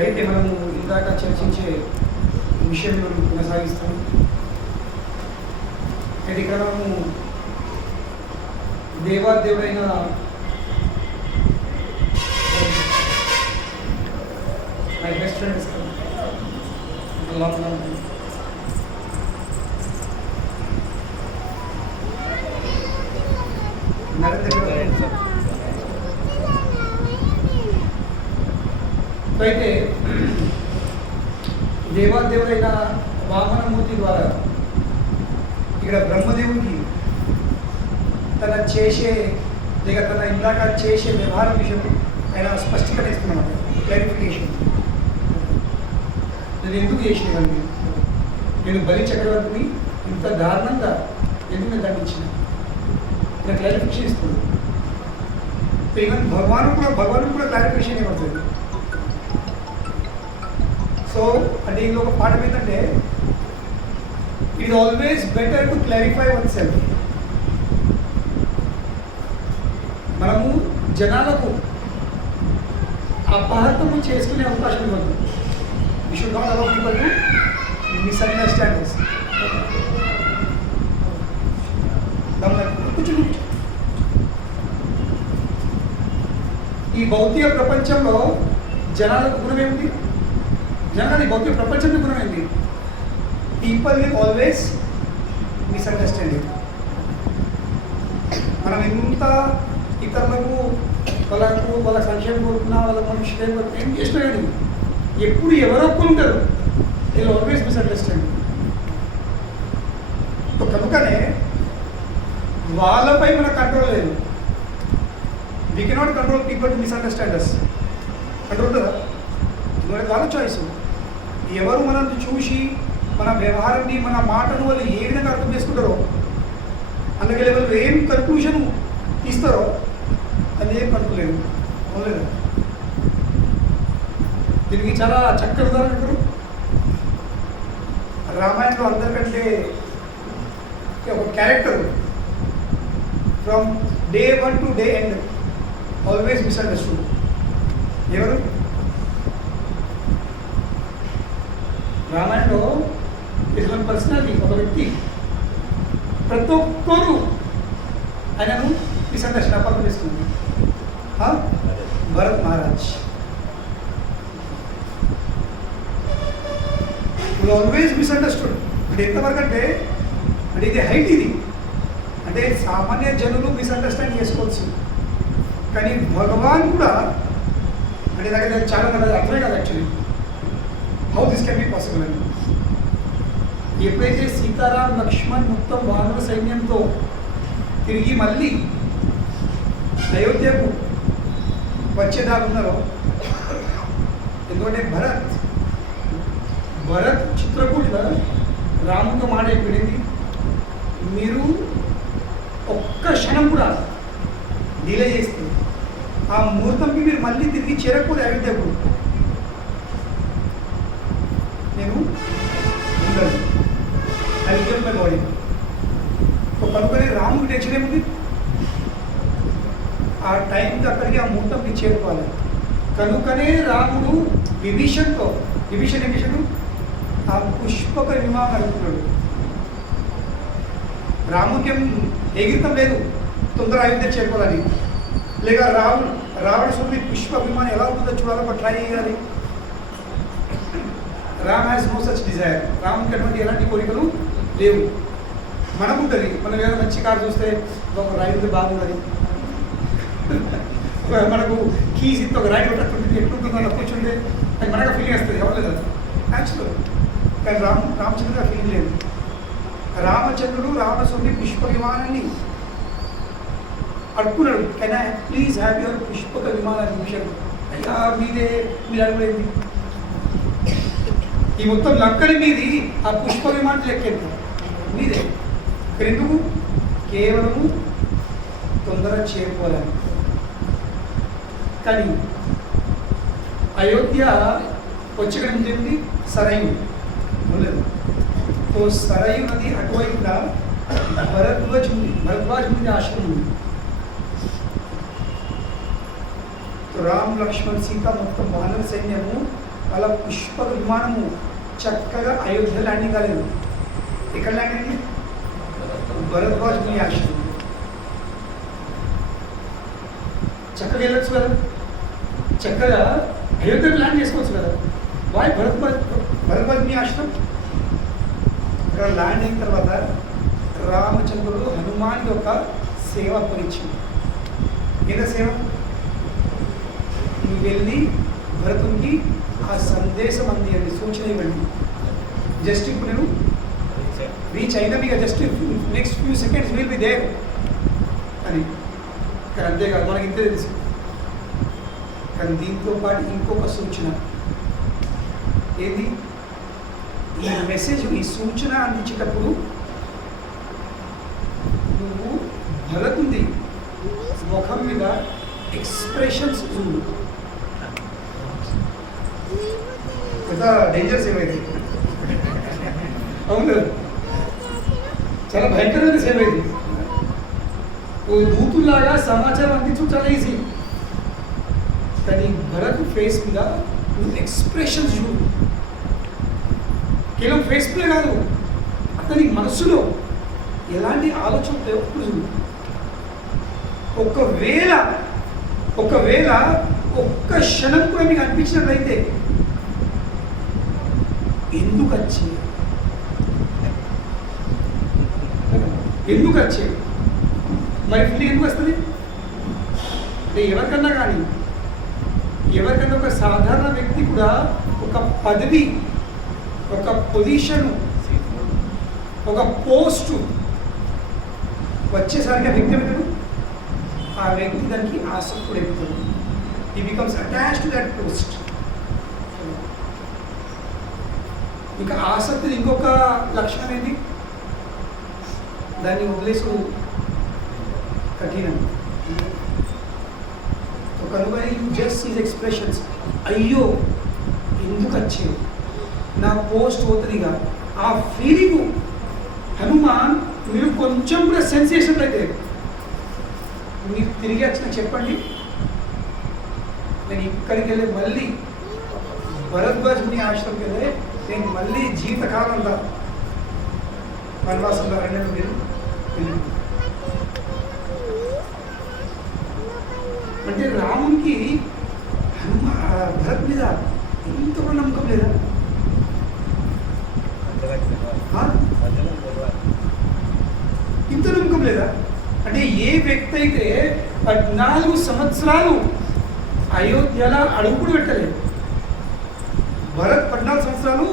అయితే మనము ఇందాక చర్చించే విషయం మనం కొనసాగిస్తాం. అయితే ఇక్కడ మనము దేవాదేవుడైన మై బెస్ట్ ఫ్రెండ్స్ అయితే దేవాదేవుడైన వామనమూర్తి ద్వారా ఇక్కడ బ్రహ్మదేవుడికి తన చేసే లేక తన ఇందాక చేసే వ్యవహారం విషయం ఆయన స్పష్టీకరణ ఇస్తున్నాడు, క్లారిఫికేషన్. నేను ఎందుకు చేసేవాడిని, నేను బలి చక్రవర్తిని ఇంత దారుణంగా ఎందుకు నేను దండించిన, నేను క్లారిఫికేషన్ ఇస్తున్నాను. ఈవెన్ భగవాను కూడా క్లారిఫికేషన్ ఇవ్వబడుతుంది. సో అంటే ఇందులో ఒక పాఠం ఏంటంటే, it is always better to clarify oneself. మనము జనాలకు అపార్థము చేసుకునే అవకాశం ఇవ్వదు. We should not allow people to misunderstand us. ఈ భౌతిక ప్రపంచంలో జనాలకు గుణం ఏమిటి? జనాలు భౌతిక ప్రపంచంలో గుణం ఏంటి? People will always misunderstanding. మనం ఎంత ఇతరులకు వాళ్ళ సంక్షేమం కోరుకున్నా, వాళ్ళ మనుషులు ఏం చేసినా కానీ ఎప్పుడు ఎవరో ఒప్పుకుంటారు, వీళ్ళు ఆల్వేస్ మిస్అండర్స్టాండింగ్. కనుకనే వాళ్ళపై మన కంట్రోల్ లేదు. We cannot control people to misunderstand us. Control కదా, వాళ్ళ చాయిస్. ఎవరు మనల్ని చూసి మన వ్యవహారాన్ని, మన మాటను వాళ్ళు ఏ విధంగా అర్థం చేసుకుంటారో, అందుకే వాళ్ళు ఏం కన్క్లూషన్ ఇస్తారో అది ఏం కనుకోలేదు. అవును, దీనికి చాలా చక్కటి ఉదాహరణ అంటారు. రామాయణంలో అందరికంటే ఒక character from day 1 to day end always misunderstood. ఎవరు? రామాయణంలో ఇది మన పర్సనాలిటీ, ఒక వ్యక్తి. ప్రతి ఒక్కరు ఆయనను మిస్అండర్స్టాండ్ అపార్థం చేసుకుంది. Bharat Maharaj always misunderstood. అంటే ఎంతవరకు అంటే ఇది హైట్, ఇది అంటే సామాన్య జనులు మిస్అండర్స్టాండ్ చేసుకోవచ్చు, కానీ భగవాన్ కూడా అంటే దగ్గర చాలా అర్థమే కాదు actually how this can be possible అని. ఎప్పుడైతే సీతారాం లక్ష్మణ్ మొత్తం వానర సైన్యంతో తిరిగి మళ్ళీ అయోధ్యకు వచ్చేదాకా ఉన్నారో, ఎందుకంటే భరత్ చిత్రకూట రాముతో మాట అయిపోయింది, మీరు ఒక్క క్షణం కూడా డిలే చేస్తే ఆ ముహూర్తంకి మీరు మళ్ళీ తిరిగి చేరకూడదు అయోధ్యకు, నేను ఉండను, అది మై బాడీ. కనుకనే రాముడికి టెన్షన్ ఏముంది, ఆ టైంకి అక్కడికి ఆ ముహూర్తంకి చేరుకోవాలి. కనుకనే రాముడు విభీషణుడు ఆ పుష్పక విమానం అనుకున్నాడు. రాముకేం ఎగిరితం లేదు తొందర అయోధ్య చేరుకోవాలని, లేక రావణుడి పుష్ప విమానం ఎలా ఉంటుందో చూడాలని ట్రై చేయాలి. Ram has no such desire. రాముకి అటువంటి ఎలాంటి కోరికలు లేవు. మనకుంటుంది, మనం ఏదైనా మంచి కారు చూస్తే ఒక రైలు బాగుంటుంది, మనకు కీస్ ఇస్తే ఒక రైలు పట్టుకుంటుంది, ఎట్లుంటుందో అలా కూర్చుంటే అది మనకు ఫీలింగ్ వస్తుంది, ఎవరు లేదు యాక్చువల్. కానీ రామచంద్రుడు ఆ ఫీలింగ్ లేదు. రామచంద్రుడు రావణుడి పుష్ప విమానాన్ని అడుక్కున్నాడు, can I please have your పుష్పక విమానాన్ని విషయం. అయ్యా మీదే, మీరు అడగలేదు. ఈ మొత్తం లక్కడి మీది ఆ పుష్ప విమానం లెక్కేది మీదే. ఎందుకు? కేవలము తొందర చేరుకోవాలని. కానీ అయోధ్య వచ్చే ముందేంటి? సరయు లేదు. సో సరయు నది అటువైపున భరద్వాజ్ ఉంది ఆశ్రమం ఉంది. రామ్ లక్ష్మణ్ సీత మొత్తం వానర సైన్యము అలా పుష్పక విమానము చక్కగా అయోధ్య ల్యాండింగ్ కాలేదు. ఎక్కడ ల్యాండింగ్ అయింది? భరద్వాజ్ ముని ఆశ్రమం. చక్కగా వెళ్ళొచ్చు కదా, చక్కగా అయోధ్యకు ల్యాండ్ చేసుకోవచ్చు కదా. వాయ్ భరద్వాజ్ ముని ఆశ్రమం. ఇక్కడ ల్యాండ్ అయిన తర్వాత రామచంద్రుడు హనుమాన్ యొక్క సేవ అప్పగించింది. ఏదో సేవ? నువ్వు వెళ్ళి భరతునికి ఆ సందేశం అందియండి, సూచన ఇవ్వండి. జస్ట్ ఇప్పుడు నేను రీచ్ అయినా మీకు just next few seconds will be there అని. కానీ అంతేకాదు, మనకి ఇంతే తెలుసు. కానీ దీంతో పాటు ఇంకొక సూచన ఏది? ఈ మెసేజ్, ఈ సూచన అందించేటప్పుడు నువ్వు భరతుంది ముఖం మీద ఎక్స్ప్రెషన్స్ చూడు. ఎంత డేంజర్స్ ఏమైంది? అవును, చాలా భయంకరమైన సేవ ఇది. ఓ దూతుల్లాగా సమాచారం అందించడం చాలా ఈజీ. కానీ భరత్ ఫేస్ మీద నువ్వు ఎక్స్ప్రెషన్స్ చూడు. కేవలం ఫేస్ మీద కాదు, అతని మనసులో ఎలాంటి ఆలోచన ఉంటాయో చూడు. ఒకవేళ ఒక్క క్షణం కూడా మీకు అనిపించినట్లయితే ఎందుకు వచ్చే మరి ఫీలింగ్ ఎందుకు వస్తుంది అంటే ఎవరికన్నా ఒక సాధారణ వ్యక్తి కూడా ఒక పదవి, ఒక పొజిషన్, ఒక పోస్టు వచ్చేసరికి ఆ వ్యక్తి ఏమిటాడు? ఆ వ్యక్తి దానికి ఆసక్తుడు ఎక్కుతాడు. He becomes attached to that post. ఇంకా ఆసక్తి ఇంకొక లక్షణం ఏంటి? దాన్ని వదిలేసు కఠినం. కనుక యూ జస్ట్ సీజ్ ఎక్స్ప్రెషన్స్. అయ్యో ఎందుకు వచ్చేది, నా పోస్ట్ అవుతుందిగా, ఆ ఫీలింగ్ హనుమాన్ మీరు కొంచెం కూడా సెన్స్ చేసినట్లయితే మీరు తిరిగి వచ్చిన చెప్పండి, నేను ఇక్కడికి వెళ్ళి మళ్ళీ భరద్వాజ్ ముని ఆశ్రమంకి వెళ్ళి నేను మళ్ళీ జీవితకాలంలో వనవాసంలో 2 నెలలు వెళ్ళి అంటే రామునికి భరత్ మీద ఇంత కూడా నమ్మకం లేదా? ఇంత నమ్మకం లేదా? అంటే ఏ వ్యక్తి అయితే 14 సంవత్సరాలు అయోధ్యలో అడుగుడు పెట్టలేదు, భరత్ 14 సంవత్సరాలు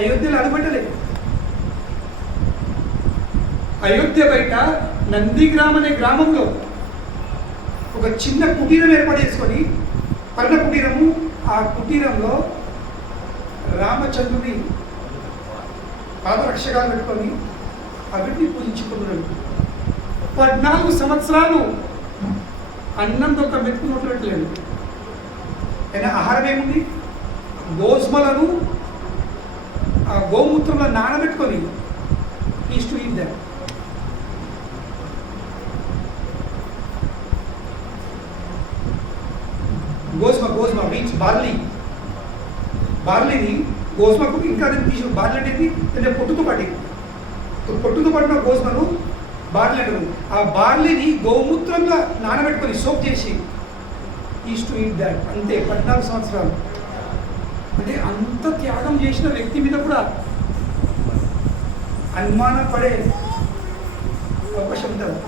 అయోధ్యలో అడుగుపెట్టలేదు. అయోధ్య బయట నందిగ్రామ్ అనే గ్రామంలో ఒక చిన్న కుటీరం ఏర్పాటు చేసుకొని, పర్ణ కుటీరము, ఆ కుటీరంలో రామచంద్రుని పాదరక్షకాలు పెట్టుకొని అవిటిని పూజించుకున్నాడు. 14 సంవత్సరాలు అన్నంతో ఒక మెతుకు నోట్లు పెట్టలేదు. అయినా ఆహారం ఏముంది? గోస్మలను ఆ గోమూత్రంలో నానబెట్టుకొని ఈస్ టు ఈట్ దట్. గోస్మ మీన్స్ బార్లీని గోస్మకు ఇంకా తీసు. బార్లీ అనేది అంటే పొట్టుతో పట్టిన గోస్మను బార్లీ అంటారు. ఆ బార్లీని గోమూత్రంగా నానబెట్టుకొని సోప్ చేసి ఈస్ టు ఈట్ దాట్. అంతే 14 సంవత్సరాలు. అంటే అంత త్యాగం చేసిన వ్యక్తి మీద కూడా అనుమానం పడే అవకాశం ఉంటుంది.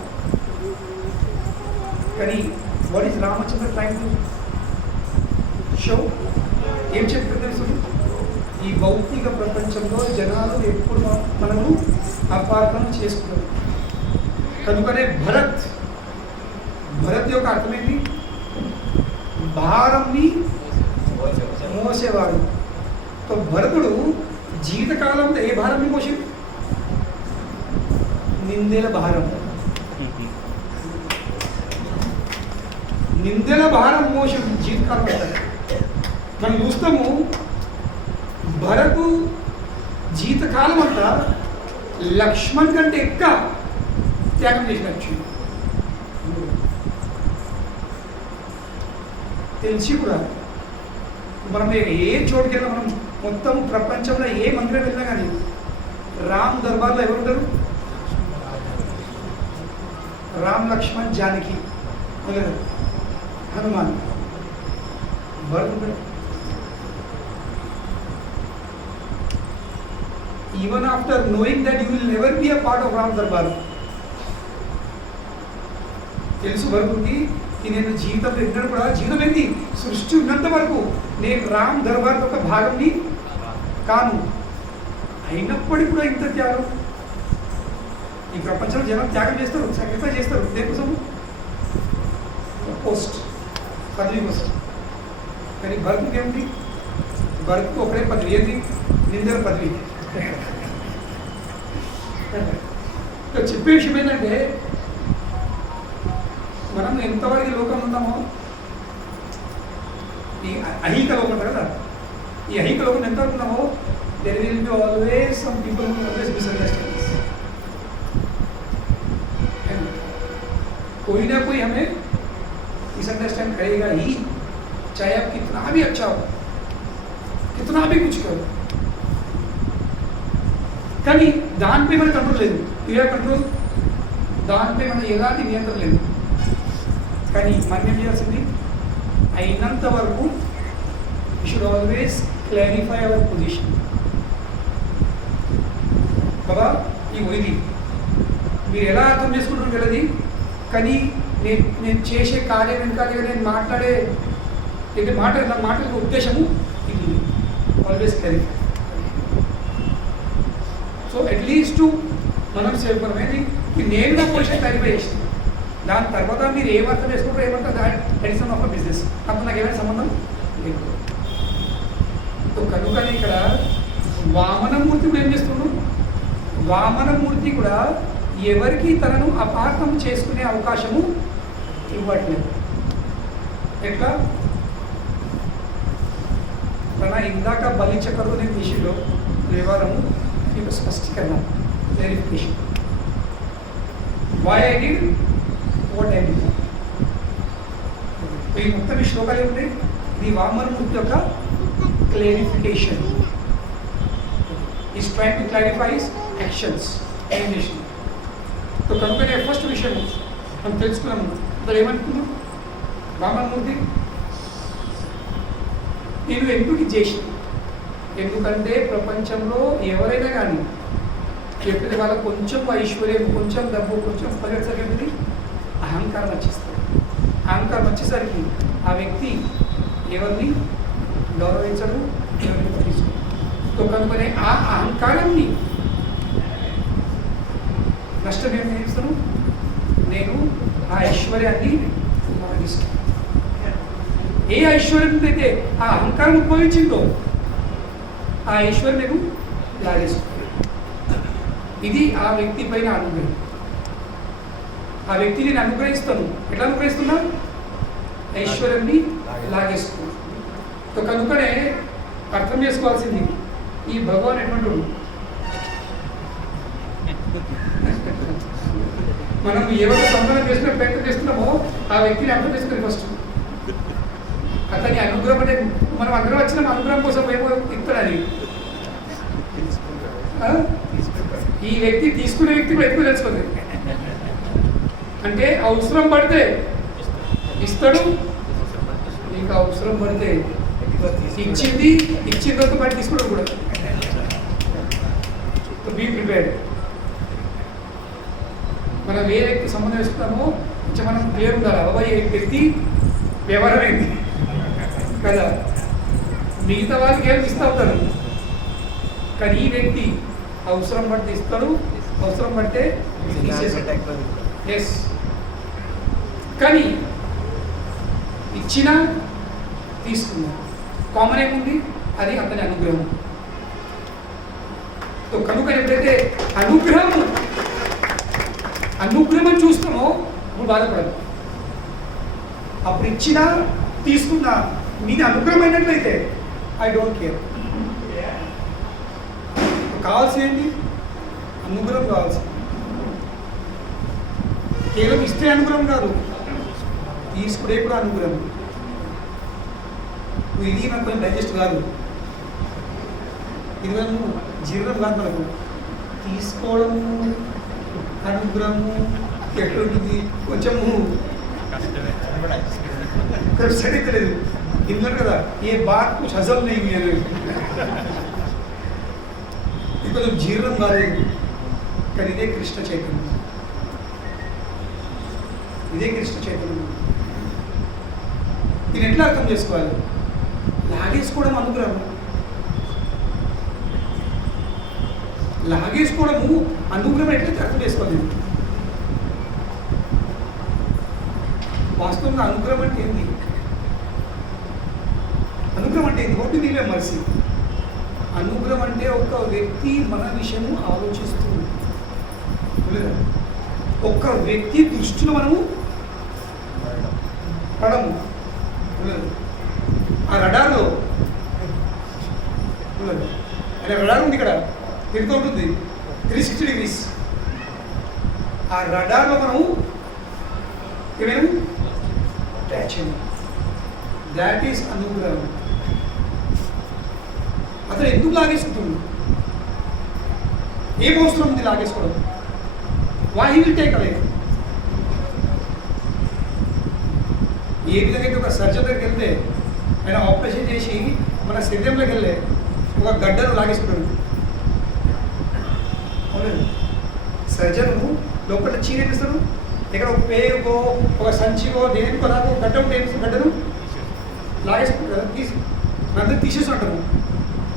కానీ what is Ramachandra trying to show? ఏం చెప్తుంది? ఈ భౌతిక ప్రపంచంలో జనాలు ఎప్పుడు మనము అపార్థం చేసుకున్నాం. కనుకనే భరత్ యొక్క అర్థమేంటి? భారంని మోసేవాడు. సో భరతుడు జీవితకాలంలో ఏ భారంని మోసి? నిందెల భారం మోసం జీవితకాలం అవుతాడు. మనం చూస్తాము భరతు జీవితకాలం అంతా లక్ష్మణ్ కంటే ఎక్కువ త్యాగం చేసినచ్చు. తెలిసి కూడా మనం ఏ చోటుకి వెళ్ళినా, మనం మొత్తం ప్రపంచంలో ఏ మందిరం వెళ్ళినా కానీ రామ్ దర్బార్లో ఎవరు ఉంటారు? Ram, Laxman, Janaki, Hanuman, Bharat. Even after knowing that you will never be a part of Ram Darbar, తెలుసు భరతుడికి నేను జీవితంలో ఎన్నడూ కూడా, జీవితం ఏంటి, సృష్టి ఉన్నంత వరకు నేను రామ్ దర్బార్ ఒక భాగంని కాను. అయినప్పటికీ కూడా ఇంత త్యాగం. ఈ ప్రపంచంలో జనం త్యాగం చేస్తారు, సాక్రిఫైస్ చేస్తారు. దేనికోసం? పోస్ట్, పదవి కోసం. కానీ భరతుడికి ఏమిటి? భరతుకు ఒకటే పదవి, ఏంటి? నిందర పదవి. చెప్పే విషయం ఏంటంటే, మనం ఎంతవరకు లోకం ఉన్నామో, ఈ అహిక లోకం ఉంటుంది కదా, ఈ అహిక లోకం ఎంతవరకు ఉన్నామో, there will be always some people who always misunderstand us. कोई ना कोई हमें मिसअंडरस्टैंड करेगा ही, चाहे आप कितना भी अच्छा हो, कितना भी कुछ करो. కానీ దానిపై మన కంట్రోల్ లేదు. యూఆర్ కంట్రోల్, దానిపై మన ఎలాంటి నియంత్రణ లేదు. కానీ మనం ఏం చేయాల్సింది? అయినంత వరకు you should always clarify our position. బాబా ఇది మీరు ఎలా అర్థం చేసుకుంటారు తెలియదు, కానీ నేను చేసే కార్యం వెనకాల నేను మాట్లాడే మాటల ఉద్దేశము ఇది. Always clarify. సో అట్లీస్ట్ మనం మనమేంటి, నేను నా పొజిషన్ క్లారిఫై చేసిన దాని తర్వాత మీరు ఏం అర్థం చేసుకుంటారో ఏమంటారు, అడిషన్ ఆఫ్ బిజినెస్. అంత నాకు ఏమైనా సంబంధం లేదు. కనుకనే ఇక్కడ వామనమూర్తి కూడా ఏం చేస్తున్నాడు? వామనమూర్తి కూడా ఎవరికి తనను అపార్థం చేసుకునే అవకాశము ఇవ్వట్లేదు. ఎట్లా? తన ఇందాక బలిచక్రుని విషయంలో వ్యవహారము స్పష్టీకరణ, clarification. Why I did what I did. ఈ మొత్తం ఈ శ్లోకాలు ఏముంటాయి? ఇది వామనమూర్తి యొక్క clarification. Is trying to clarify his actions, elimination. So కనుకనే ఫస్ట్ విషయం మనం తెలుసుకున్నాము. అతను ఏమనుకున్నాం? వామనమూర్తి నేను ఎందుకు చేసిన? ఎందుకంటే ప్రపంచంలో ఎవరైనా కానీ చెప్పేది వాళ్ళకు కొంచెం ఐశ్వర్యం, కొంచెం డబ్బు, కొంచెం పరిగెత్తగలిగింది అహంకారం వచ్చేస్తుంది. అహంకారం వచ్చేసరికి ఆ వ్యక్తి ఎవరిని గౌరవించడు, ఎవరిని పట్టించడు. సో కనుకనే ఆ అహంకారాన్ని నష్టం ఏం చేస్తాను? నేను ఆ ఐశ్వర్యాన్ని లాగిస్తాను. ఏ ఐశ్వర్యం అయితే ఆ అహంకారం ఉద్భవించిందో ఆ ఐశ్వర్యం నేను లాగేసుకున్నాను. ఇది ఆ వ్యక్తి పైన అనుగ్రహం. ఆ వ్యక్తిని నేను అనుగ్రహిస్తాను. ఎట్లా అనుగ్రహిస్తున్నా? ఐశ్వర్యాన్ని లాగేసుకున్నాను. సో కనుకనే అర్థం చేసుకోవాల్సింది, ఈ భగవాన్ ఎటువంటి మనం ఎవరు సంబంధం చేస్తున్న ప్రయత్నం చేస్తున్నామో ఆ వ్యక్తిని అర్థం చేసుకుని ఫస్ట్ అతని అనుగ్రహం అంటే మనం అందరం వచ్చిన అనుగ్రహం కోసం ఏమో ఇస్తాడని ఈ వ్యక్తి తీసుకునే వ్యక్తి కూడా ఎక్కువ తెలుసుకుంది. అంటే అవసరం పడితే ఇస్తాడు, నీకు అవసరం పడితే ఇచ్చిన తర్వాత బట్టి తీసుకోవడం కూడా. Be prepared. మనం ఏ వ్యక్తి సంబంధం వేసుకున్నామో కొంచెం మనం క్లియర్ ఉండాలి. అబ్బాయి ఏ వ్యక్తి వ్యవహారం ఏంటి కదా, మిగతా వాళ్ళకి ఏం ఇస్తూ ఉంటారు, కానీ ఈ వ్యక్తి అవసరం పడితే ఇస్తాడు, అవసరం పడితే ఎస్. కానీ ఇచ్చినా తీసుకున్నా కామన్ ఏముంది? అది అతని అనుగ్రహం. కనుక ఎప్పుడైతే అనుగ్రహం చూస్తామో నువ్వు బాధపడదు. అప్పుడు ఇచ్చినా తీసుకున్నా మీది అనుగ్రహం అయినట్లయితే ఐ డోంట్ కేర్. కావాల్సి ఏంటి? అనుగ్రహం కావాల్సి. కేవలం ఇస్తే అనుగ్రహం కాదు, తీసుకునే కూడా అనుగ్రహం. నువ్వు ఇది మనకు కొంచెం డైజెస్ట్ కాదు, ఇది మనము జీర్ణం కాదు, మనకు తీసుకోవడము అనుగ్రహము ఎట్లుంటుంది కొంచెము స్టడీ తెలియదు. ఇందులో కదా ఏ బాత్ కుछ హజల్ नहीं हुई అనేది ఇది కొంచెం జీర్ణం కాలేదు. కానీ ఇదే కృష్ణ చైతన్యం, ఇదే కృష్ణ చైతన్యం. దీన్ని ఎట్లా అర్థం చేసుకోవాలి? లాగేసుకోవడం అనుగ్రహం, లాగేసుకోవడము అనుగ్రహం ఎట్లయితే అర్థం చేసుకోవాలి. వాస్తవంగా అనుగ్రహం అంటే ఏంటి? అనుగ్రహం అంటే ఏంటి? ఒకటి నీవే మర్సి. అనుగ్రహం అంటే ఒక వ్యక్తి మన విషయము ఆలోచిస్తుంది, ఒక్క వ్యక్తి దృష్టిలో మనము పడము. ఆ రడార్లో రడార్ ఉంది, ఇక్కడ తిరుగుతూ ఉంటుంది 360 degrees. ఆ రడార్లో మనము ఏమైనా ట్యాచ్ అయ్యాము. దాట్ ఈస్ అనుగ్రహం. అతను ఎందుకు లాగేసుకుంటుంది? ఏం అవసరం ఉంది లాగేసుకోవడం? Why he will take away? ఏ విధంగా అయితే ఒక సర్జన్ దగ్గరికి వెళ్తే ఆయన ఆపరేషన్ చేసి మన శరీరంలోకి వెళ్ళే ఒక గడ్డను లాగేసుకుంటాడు. అవునండి, సర్జను లోపల చీరేపిస్తాడు. ఇక్కడ ఒక పేరుకో ఒక సంచికో దేనికో నాకు గడ్డ ఉంటే గడ్డను లాగేసుకుంటారు కదా, అందరూ తీసేసి ఉంటాము.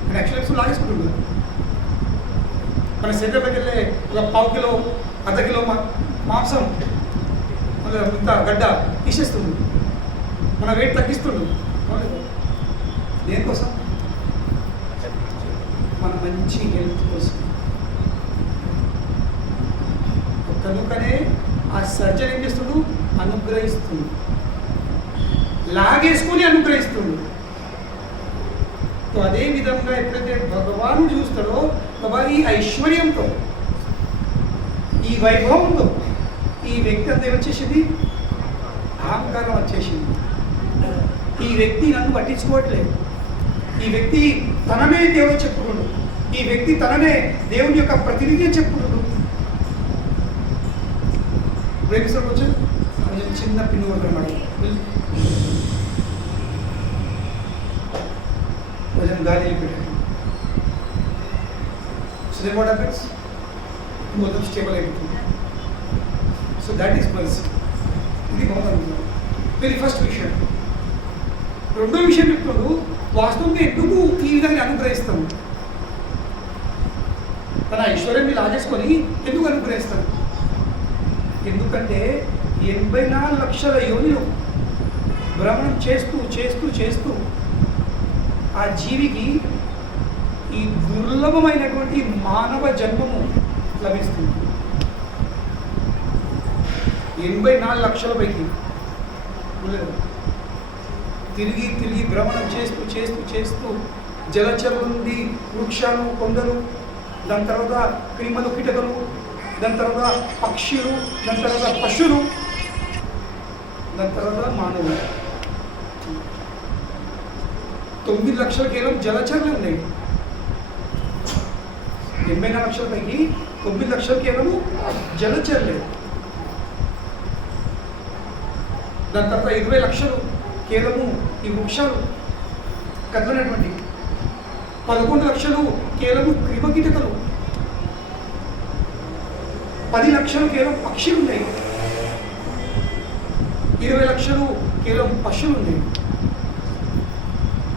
కానీ యాక్చువల్గా లాగేసుకుంటుంది. మన శరీరంలోకి వెళ్ళే ఒక 1/2 కిలో 1/2 కిలో మాంసం ఇంత గడ్డ తీసేస్తుంది, మన వెయిట్ తగ్గిస్తుంది. దేనికోసం? మన మంచి హెల్త్ కోసం. కనుకనే ఆ సర్జన్ ఏం చేస్తుడు? అనుగ్రహిస్తుంది, లాగేసుకొని అనుగ్రహిస్తుంది. అదే విధంగా ఎప్పుడైతే భగవాను చూస్తాడో బాబా ఈ ఐశ్వర్యంతో ఈ వైభవంతో ఈ వ్యక్తి అంతా వచ్చేసింది, అహంకారం వచ్చేసింది. ఈ వ్యక్తి నన్ను పట్టించుకోవట్లేదు, ఈ వ్యక్తి తననే దేవుడు చెప్పుకున్నాడు, ఈ వ్యక్తి తననే దేవుని యొక్క ప్రతినిధి చెప్పుకున్నాడు. ప్రేమిస్తాడు కొంచెం కొంచెం చిన్న పిన్ను కొట్టమాట, కొంచెం గాలి పెట్టాడు. So then what happens? మొత్తం స్టేబుల్ అయిపోతుంది. So that is mercy. ఇది మౌనం. ఇది ఫస్ట్ విషయం. రెండో విషయం చెప్తున్నాడు, వాస్తవంగా ఎందుకు ఈ విధంగా అనుగ్రహిస్తాము? తన ఐశ్వర్యాన్ని లాగేసుకొని ఎందుకు అనుగ్రహిస్తాను? ఎందుకంటే 84 లక్షల యోనిలో భ్రమణం చేస్తూ చేస్తూ చేస్తూ ఆ జీవికి ఈ దుర్లభమైనటువంటి మానవ జన్మము లభిస్తుంది. 84 లక్షల పైకి తిరిగి తిరిగి భ్రమణం చేస్తూ చేస్తూ చేస్తూ జలచరుల నుండి వృక్షాలు, కొండలు, దాని తర్వాత క్రిములు, కీటకలు, దాని తర్వాత పక్షులు, దాని తర్వాత పశువులు, దాని తర్వాత మానవులు. 9 లక్షల కేవలం జలచరులు ఉన్నాయి. 84 లక్షల పైకి 9 లక్షలు కేవలం జలచరులే. దాని తర్వాత 20 లక్షలు కేవలము ఈ వృక్షాలు కదలనటువంటి, 11 లక్షలు కేవలము క్రిమకీటకలు, 10 లక్షలు కేవలం పక్షులు ఉన్నాయి, 20 లక్షలు కేవలం పశువులు ఉన్నాయి.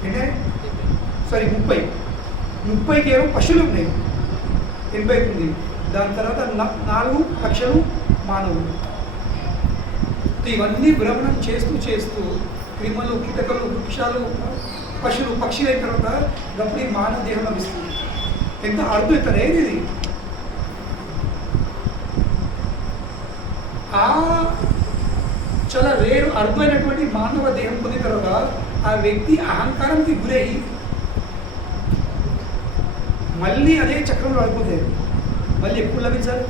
అంటే 30 కేవలం పశువులు ఉన్నాయి, 80 అవుతుంది. దాని తర్వాత 4 లక్షలు మానవులు. ఇవన్నీ భ్రమణం చేస్తూ చేస్తూ క్రిములు, కీటకలు, వృక్షాలు, పశువులు, పక్షులు అయిన తర్వాత గప్పుడు మానవ దేహం లభిస్తుంది. ఎంత అద్భుతం ఇది! ఆ చాలా రేరు అర్థమైనటువంటి మానవ దేహం పొందిన తర్వాత ఆ వ్యక్తి అహంకారానికి గురై మళ్ళీ అదే చక్రంలో అడిపోతే మళ్ళీ ఎప్పుడు లభించాలి?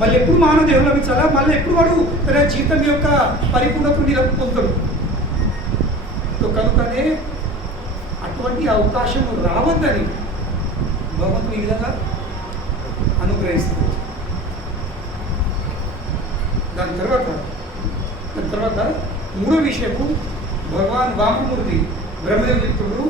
మళ్ళీ ఎప్పుడు మానవ దేహం లభించాలా? మళ్ళీ ఎప్పుడు వాడు తన జీవితం యొక్క పరిపూర్ణతను పొందుతాడు? కనుకనే అటువంటి అవకాశం రావద్దని భగవంతుడు ఈ విధంగా అనుగ్రహిస్తుంది. దాని తర్వాత మూడో విషయము, భగవాన్ వామనమూర్తి బ్రహ్మదేవుడు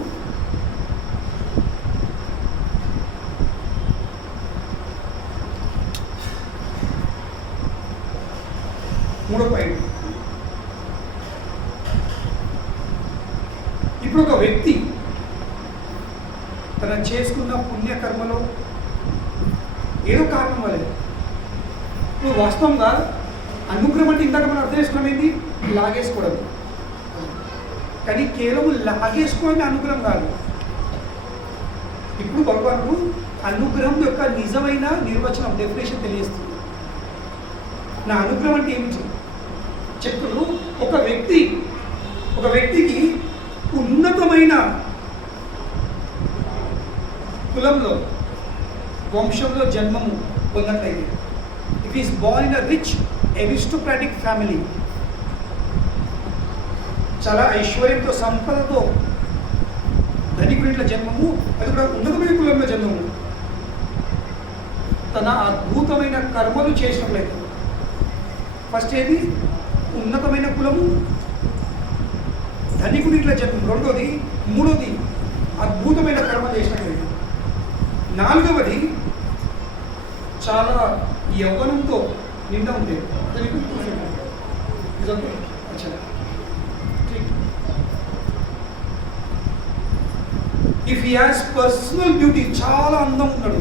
మూడో పాయింట్. ఇప్పుడు ఒక వ్యక్తి తన చేసుకున్న పుణ్యకర్మలో ఏదో కారణం వల్ల ఇప్పుడు వాస్తవంగా అనుగ్రహం అంటే ఇందాక మనం అర్థం చేసుకున్నాం ఏంటి, లాగేసుకోవడం. కానీ కేవలం లాగేసుకోవడం అనుగ్రహం కాదు. ఇప్పుడు భగవానుడు అనుగ్రహం యొక్క నిజమైన నిర్వచనం, డెఫినేషన్ తెలియజేస్తుంది. నా అనుగ్రహం అంటే ఏమిటి చెప్తుడు, ఒక వ్యక్తికి ఉన్నతమైన కులంలో వంశంలో జన్మము పొందట్లయితే, if is born in a rich aristocratic family, చాలా ఐశ్వర్యంతో సంపదతో ధనికుడిల జన్మము, అది కూడా ఉన్నతమైన కులంలో జన్మము, తన అద్భుతమైన కర్మలు చేసినట్లయితే, ఫస్ట్ ఏది ఉన్నతమైన కులము, ధనికుడిల జన్మం రెండోది, మూడోది అద్భుతమైన కర్మ చేసినట్లయితే, నాలుగవది చాలా యవ్వనంతో నిండా ఉంది. If he has personal beauty, చాలా అందం ఉన్నాడు.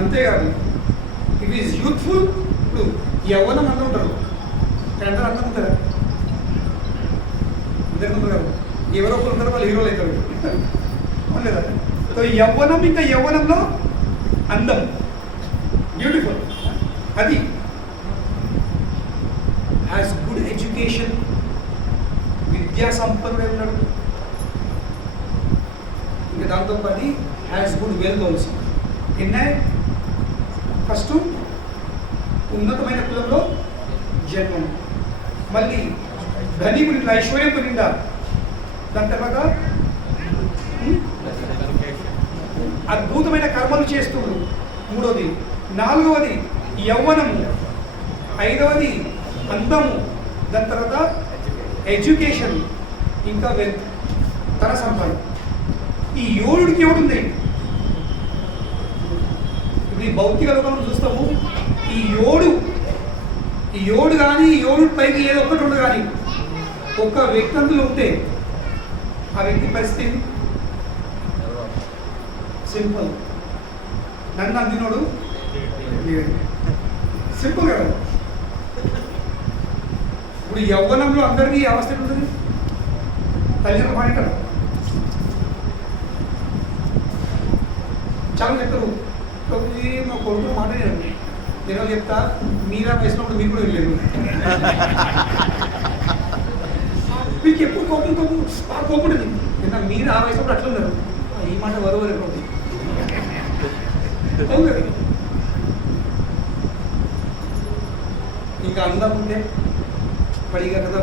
అంతేకాదు ఇఫ్ ఈజ్ యూత్ఫుల్, ఇప్పుడు యవ్వనం అందం ఉంటారు, అందరూ అందం ఉంటారా? అందరికీ ఉంటారు, ఎవరో ఒకరు ఉంటారు, వాళ్ళు హీరోలు అవుతారు లేదా? సో యవ్వనం, ఇంకా యవ్వనంలో అందం, బ్యూటిఫుల్, అది హ్యాస్ గుడ్ ఎడ్యుకేషన్, విద్యా సంపన్నుడై ఉన్నాడు. ఇంకా దాంతోపాటు హ్యాస్ గుడ్ వెల్త్ ఆల్సో. ఎన్నాయి? ఫస్ట్ ఉన్నతమైన కులంలో జన్మం, మళ్ళీ ధనికుడి ఐశ్వర్యంతో నిండా, దాని తర్వాత అద్భుతమైన కర్మలు చేస్తుడు, మూడవది, నాలుగవది యవ్వనము, ఐదవది అందము, దాని తర్వాత ఎడ్యుకేషన్, ఇంకా వెల్త్, తన సంపాదన. ఈ ఏడుకి ఏడుంది. ఇప్పుడు ఈ భౌతిక లోకంలో చూస్తాము, ఈ ఏడు కానీ ఈ ఏడు పైకి ఏదో ఒక్కటి ఉండదు. కానీ ఒక్క వ్యక్తి అందులో ఉంటే ఆ వ్యక్తి పరిస్థితి సింపుల్. నన్ను అందినోడు సింపుల్ కదా. ఇప్పుడు యవ్వనంలో అందరికీ అవస్థ ఉంటుంది. తల్లిదండ్రుల మాట కదా, చాలా చెప్తారు, మా కొడుకు మాట నేను చెప్తా, మీరా వేసినప్పుడు మీరు కూడా వెళ్ళారు. మీకు ఎప్పుడు కోపం ఉంటుంది. నిన్న మీరు ఆ వయసులో అట్లా ఉన్నారు, ఈ మాట వరవరు ఉంటుంది. ఇంకా అందం ఉంటే పడిగా కదా,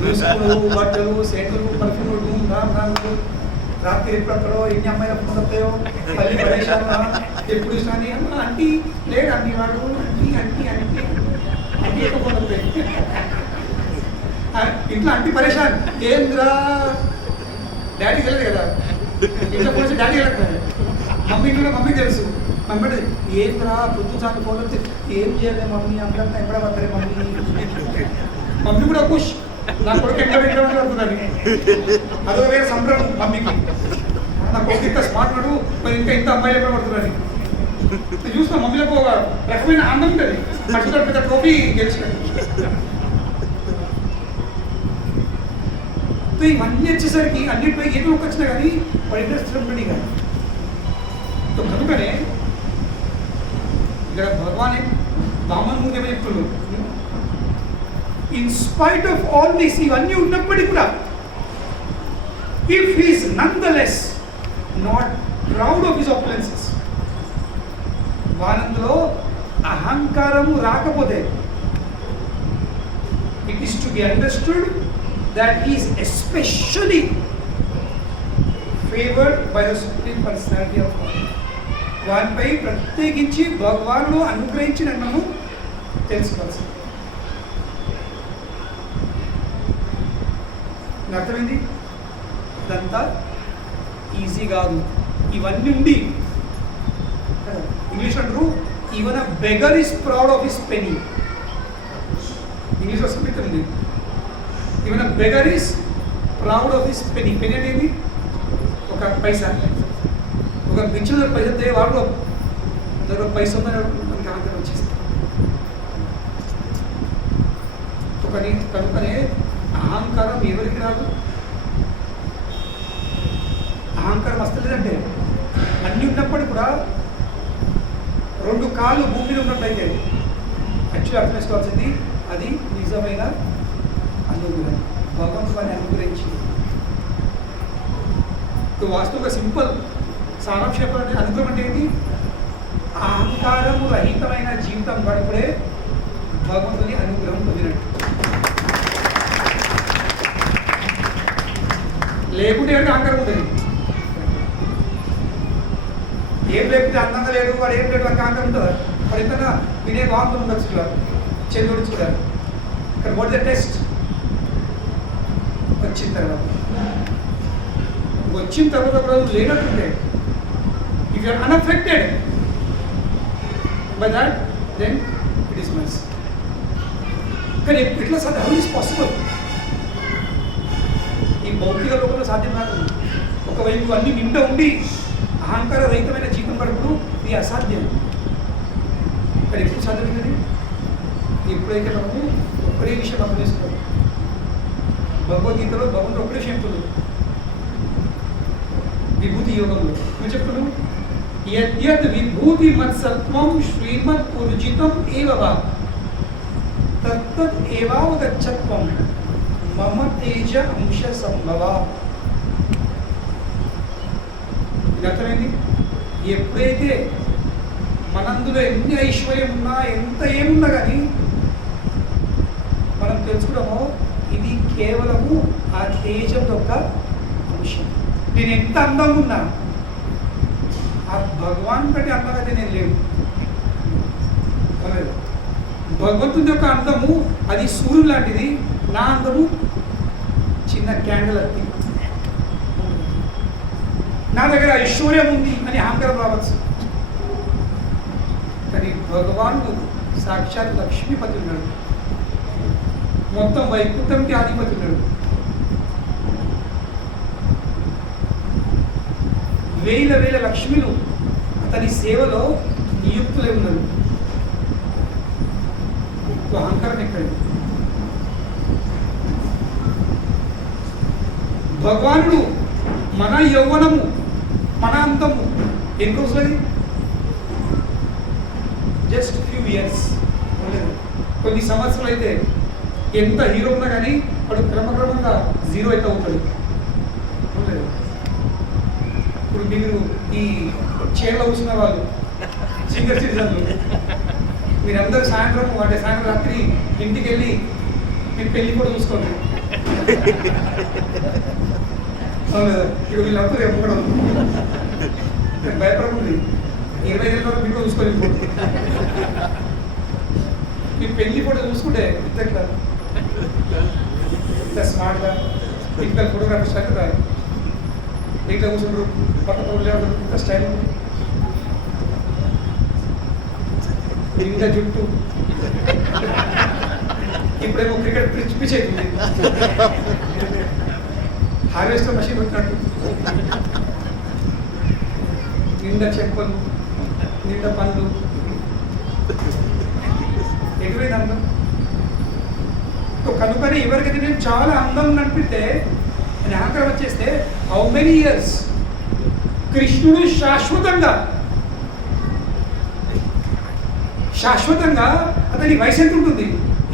దూసుకులు, బట్టలు, సెంటులు, పర్ఫ్యూములు, రాములు, రాత్రి ఎప్పుడక్కడో ఎన్ని అమ్మాయిలు ఫోన్ వస్తాయో, మళ్ళీ పడేసాను ఎప్పుడు ఇస్తాను అంటీ లేదు, అన్ని వాడు అంటీ ఎక్కువ ఫోన్ వస్తాయి. ఇంట్లో అంటీ పరేషాన్, ఏంద్రా డాడీ తెలియదు కదా, ఇంట్లో పోలీసు డాడీ వెళ్ళట్లేదు, మమ్మీకి తెలుసు. మమ్మీ ఏంద్రా పొద్దు చాలు ఫోన్ వచ్చి ఏం చేయలేదు మమ్మీ, అందరినీ ఎప్పుడే పడతారు మమ్మీ కూడా ఖుష్, నా కొడుకు ఎక్కడ పెట్టామని పడుతుందని, అదో వేరే సంబరం మమ్మీకి. నా కొడుకు ఇంత స్మార్ట్ నాడు, మరి ఇంకా ఇంత అమ్మాయిలు ఎక్కడ పడుతుందని చూస్తాం. మమ్మీలకు ఒక రకమైన ఆనందం ఉంటుంది, పట్టుదల పెద్ద ట్రోఫీ గెలిచినట్టు. ఇవన్నీ వచ్చేసరికి అన్నిటిపై ఏదో ఒక వచ్చినా కానీ వాడు ఇంట్రెస్ట్ ఉంటుంది కానీ. కనుకనే ఇక్కడ భగవాన్ వామనమూర్తి ఏమని చెప్తున్నాడు, in spite of all this, ఇవన్నీ ఉన్నప్పటికీ కూడా, if he's none the less not proud of his opulences, వానందులో అహంకారము రాకపోతే, It is to be understood that he is especially favored by the Supreme Personality of God. వారిపై ప్రత్యేకించి భగవానుడు అనుగ్రహించిన మనము తెలుసుకోవాల్సింది. అర్థమైంది? ఇదంతా ఈజీ కాదు. ఇవన్నీ ఉండి ఇంగ్లీష్ అంటారు even a beggar is proud of his penny. ఇంగ్లీష్లో సంగీతం ఉంది. Even a beggar is proud of his penny. Penny అనేది ఒక పైసా. ఒక బిచ్చిన పైసా తే వాడు దగ్గర పైసా ఉందని మనకి ఆనందం వచ్చేస్తుంది. కనుకనే అహంకారం ఎవరికి రాదు? అహంకారం వస్తలేదంటే అన్నీ ఉన్నప్పటికీ కూడా రెండు కాళ్ళు భూమి మీద ఉన్నట్లయితే యాక్చువల్లీ అర్థం చేసుకోవాల్సింది అది నిజమైన అనుగ్రహం. భగవంతుని అనుగ్రహించి వాస్తవంగా సింపుల్ సారాంశం చెప్పాలంటే అనుగ్రహం అంటే ఏంటి? అహంకారము రహితమైన జీవితం గడుపుడే భగవంతుని అనుగ్రహం పొందినట్టు. లేకుంటే అంటే అహంకారం ఉంటుంది. ఏం లేకపోతే అందంగా లేడు వాడు ఏం లేడు అని అహంకారం ఉంటుందా? వాడు ఎంత వినే బాగుంటుంది ఉండొచ్చు చూడాలి చంద్రుడు చూడాలి. ఇక్కడ వాట్ ద టెస్ట్ వచ్చిన తర్వాత కూడా లేనట్టుంటే if you are unaffected by that then it is mercy. కానీ ఇట్లా సాధ్యం? How is possible? ఈ భౌతిక లోకంలో సాధ్యం కాదు. ఒకవైపు అన్ని నిండా ఉండి అహంకార రహితమైన జీవితం గడుపుడు ఇది అసాధ్యం. కానీ ఎప్పుడు సాధ్యమైనది? ఎప్పుడైతే మనము ఒక్కడే విషయం అర్థం చేసుకోవాలి. భగవద్గీతలో భగవంతుడు ఒక్కడే విషయం చెప్తుంది. విభూతి యోగంలో నువ్వు చెప్తున్నావు యద్ విభూతి మత్సత్వం శ్రీమత్ పూర్జితం ఏవ తత్తత్ ఏవావగచ్చత్వం మమ తేజ అంశ సంభవ. ఇది అర్థమైంది? ఎప్పుడైతే మనందులో ఎన్ని ఐశ్వర్యం ఉన్నా ఎంత ఏమున్నా కానీ మనం తెలుసుకున్నామో ఇది కేవలము ఆ తేజం యొక్క అంశం. నేను ఎంత అందంగా ఉన్నా ఆ భగవాన్ కంటే అందంగా అయితే నేను లేవు. భగవంతుని యొక్క అందము అది సూర్యుడు లాంటిది. నా అందము చిన్న క్యాండిల్ అత్తి. నా దగ్గర ఐశ్వర్యం ఉంది అని అహంకారం రావచ్చు. కానీ భగవానుడు సాక్షాత్ లక్ష్మీపతి ఉన్నాడు. మొత్తం వైకుంఠంకి అధిపతి ఉన్నాడు. వేల వేల లక్ష్మిలు అతని సేవలో నియుక్తులై ఉన్నారు. అహంకారం ఎక్కడి? భగవానుడు మన యౌవనము మన అంతము ఎన్ని రోజులది? Just few years. కొన్ని సంవత్సరాలు అయితే ఎంత హీరో ఉన్నా కానీ వాడు క్రమక్రమంగా జీరో అయితే అవుతాడు. ఇప్పుడు మీరు ఈ చైర్లో కూర్చున్న వాళ్ళు సీనియర్ సిటిజన్లు మీరందరూ సాయంత్రం అంటే సాయంత్రం రాత్రి ఇంటికి వెళ్ళి మీరు పెళ్లి కూడా చూసుకోండి. ఇప్పుడు వీళ్ళందరూ ఎమ్మడం భయపడకుండా 20 ఏళ్ళ వరకు మీకు చూసుకోలేదు. మీ పెళ్లి ఫోటో చూసుకుంటే ఇంత స్మార్ట్గా ఇంకా ఫోటోగ్రఫీ స్టైల్ రాదు. ఇట్లా కూర్చుంటారు పక్కన లేవు ఇంత స్టైల్ ఇంత జుట్టు. ఇప్పుడేమో క్రికెట్ పిచ్ అవుతుంది. హార్వెస్టర్ మషిన్ పెట్టినట్టు నిండా చెప్పులు నిండా పనులు ఎటువైంది అందం. కనుకనే ఎవరికైతే నేను చాలా అందం అనిపిస్తే అని అహంకారం వచ్చేస్తే హౌ మెనీ ఇయర్స్ కృష్ణుడు శాశ్వతంగా అతని వయసు ఎంత ఉంటుంది?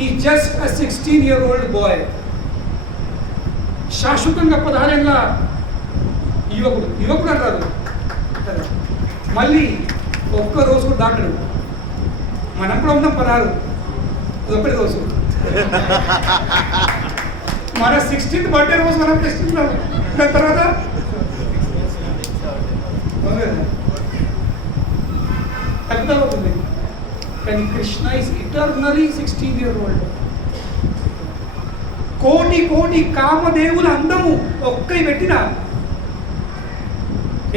ఈ జస్ట్ 16-year-old బాయ్. శాశ్వతంగా 16 ఏళ్ళ యువకుడు అంటారు. మళ్ళీ ఒక్క రోజు కూడా దాటడు. మనం కూడా ఉన్నాం 16 ఒకటి రోజు మన 16th బర్త్డే రోజు మనం తెస్తున్నాం, దాని తర్వాత అవుతుంది. కానీ కృష్ణ ఇస్ ఇటర్నలీ 16-year-old. కోటి కోటి కామదేవుల అందము ఒక్కై పెట్టిన